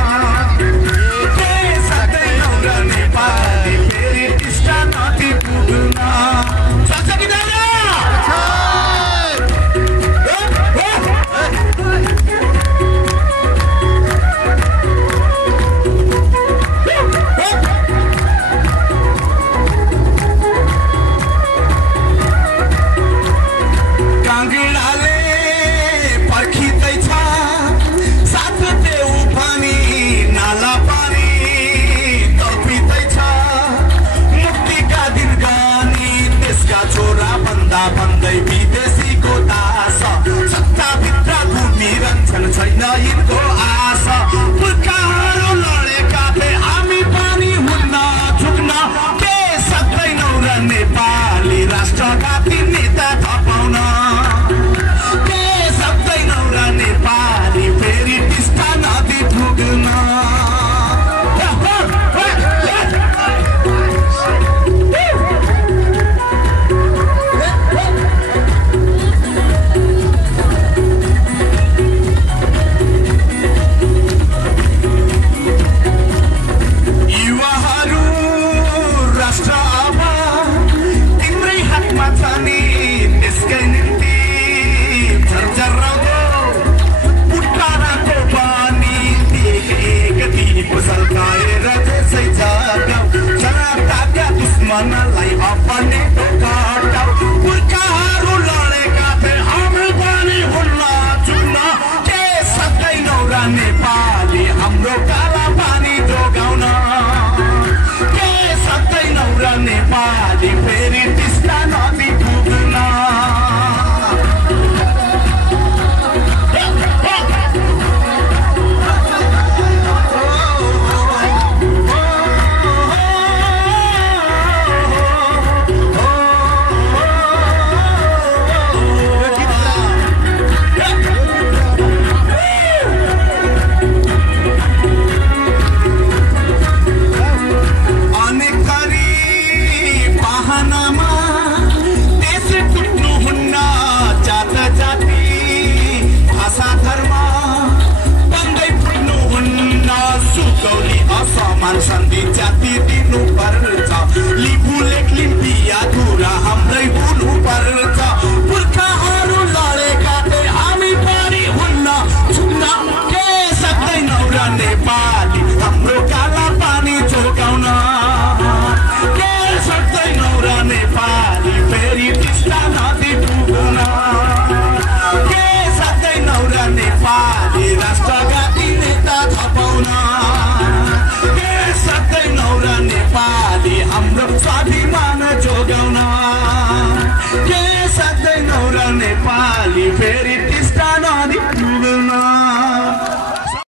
के सक्दैनौ र नेपाली फेरि टिस्टा नदी पुग्न सक्छ कि भन्दै विदेशीको दास सत्ताभित्र घुमिरहन्छन् छैन यिनको आशा पुर्खाहरू लडेका थिए हामी पनि हुन्न झुक्न के सक्दैनौ र नेपाली राष्ट्रघाती नेता थपाउन के सक्दैनौ र नेपाली फेरि टिस्टा नदी पुग्न दुश्मनलाई अपने काटाउ पुर्खाहरू लडेका थिए हामी पनि हुन्न झुक्न के सक्दैनौ र नेपाली हाम्रो काला पानी जोगाउन के सक्दैनौ र नेपाली फेरि टिस्टा नदी पुग्न सन्धि जाति दिनु पर्छ लिपुलेक लिम्पिया कुरा हाम्रै हुनु पर्छ पुर्खाहरू लडेका थिए हामी पनि हुन्न झुक्न के सक्दैनौ र नेपाली हाम्रो काला पानी जोगाउन के सक्दैनौ र नेपाली फेरि टिस्टा नदी पुग्न के सक्दैनौ र नेपाली राष्ट्रघाती नेता थपाउन सक्दैनौ र नेपाली हाम्रो स्वाभिमान जोगाउन के सक्दैनौ र नेपाली फेरि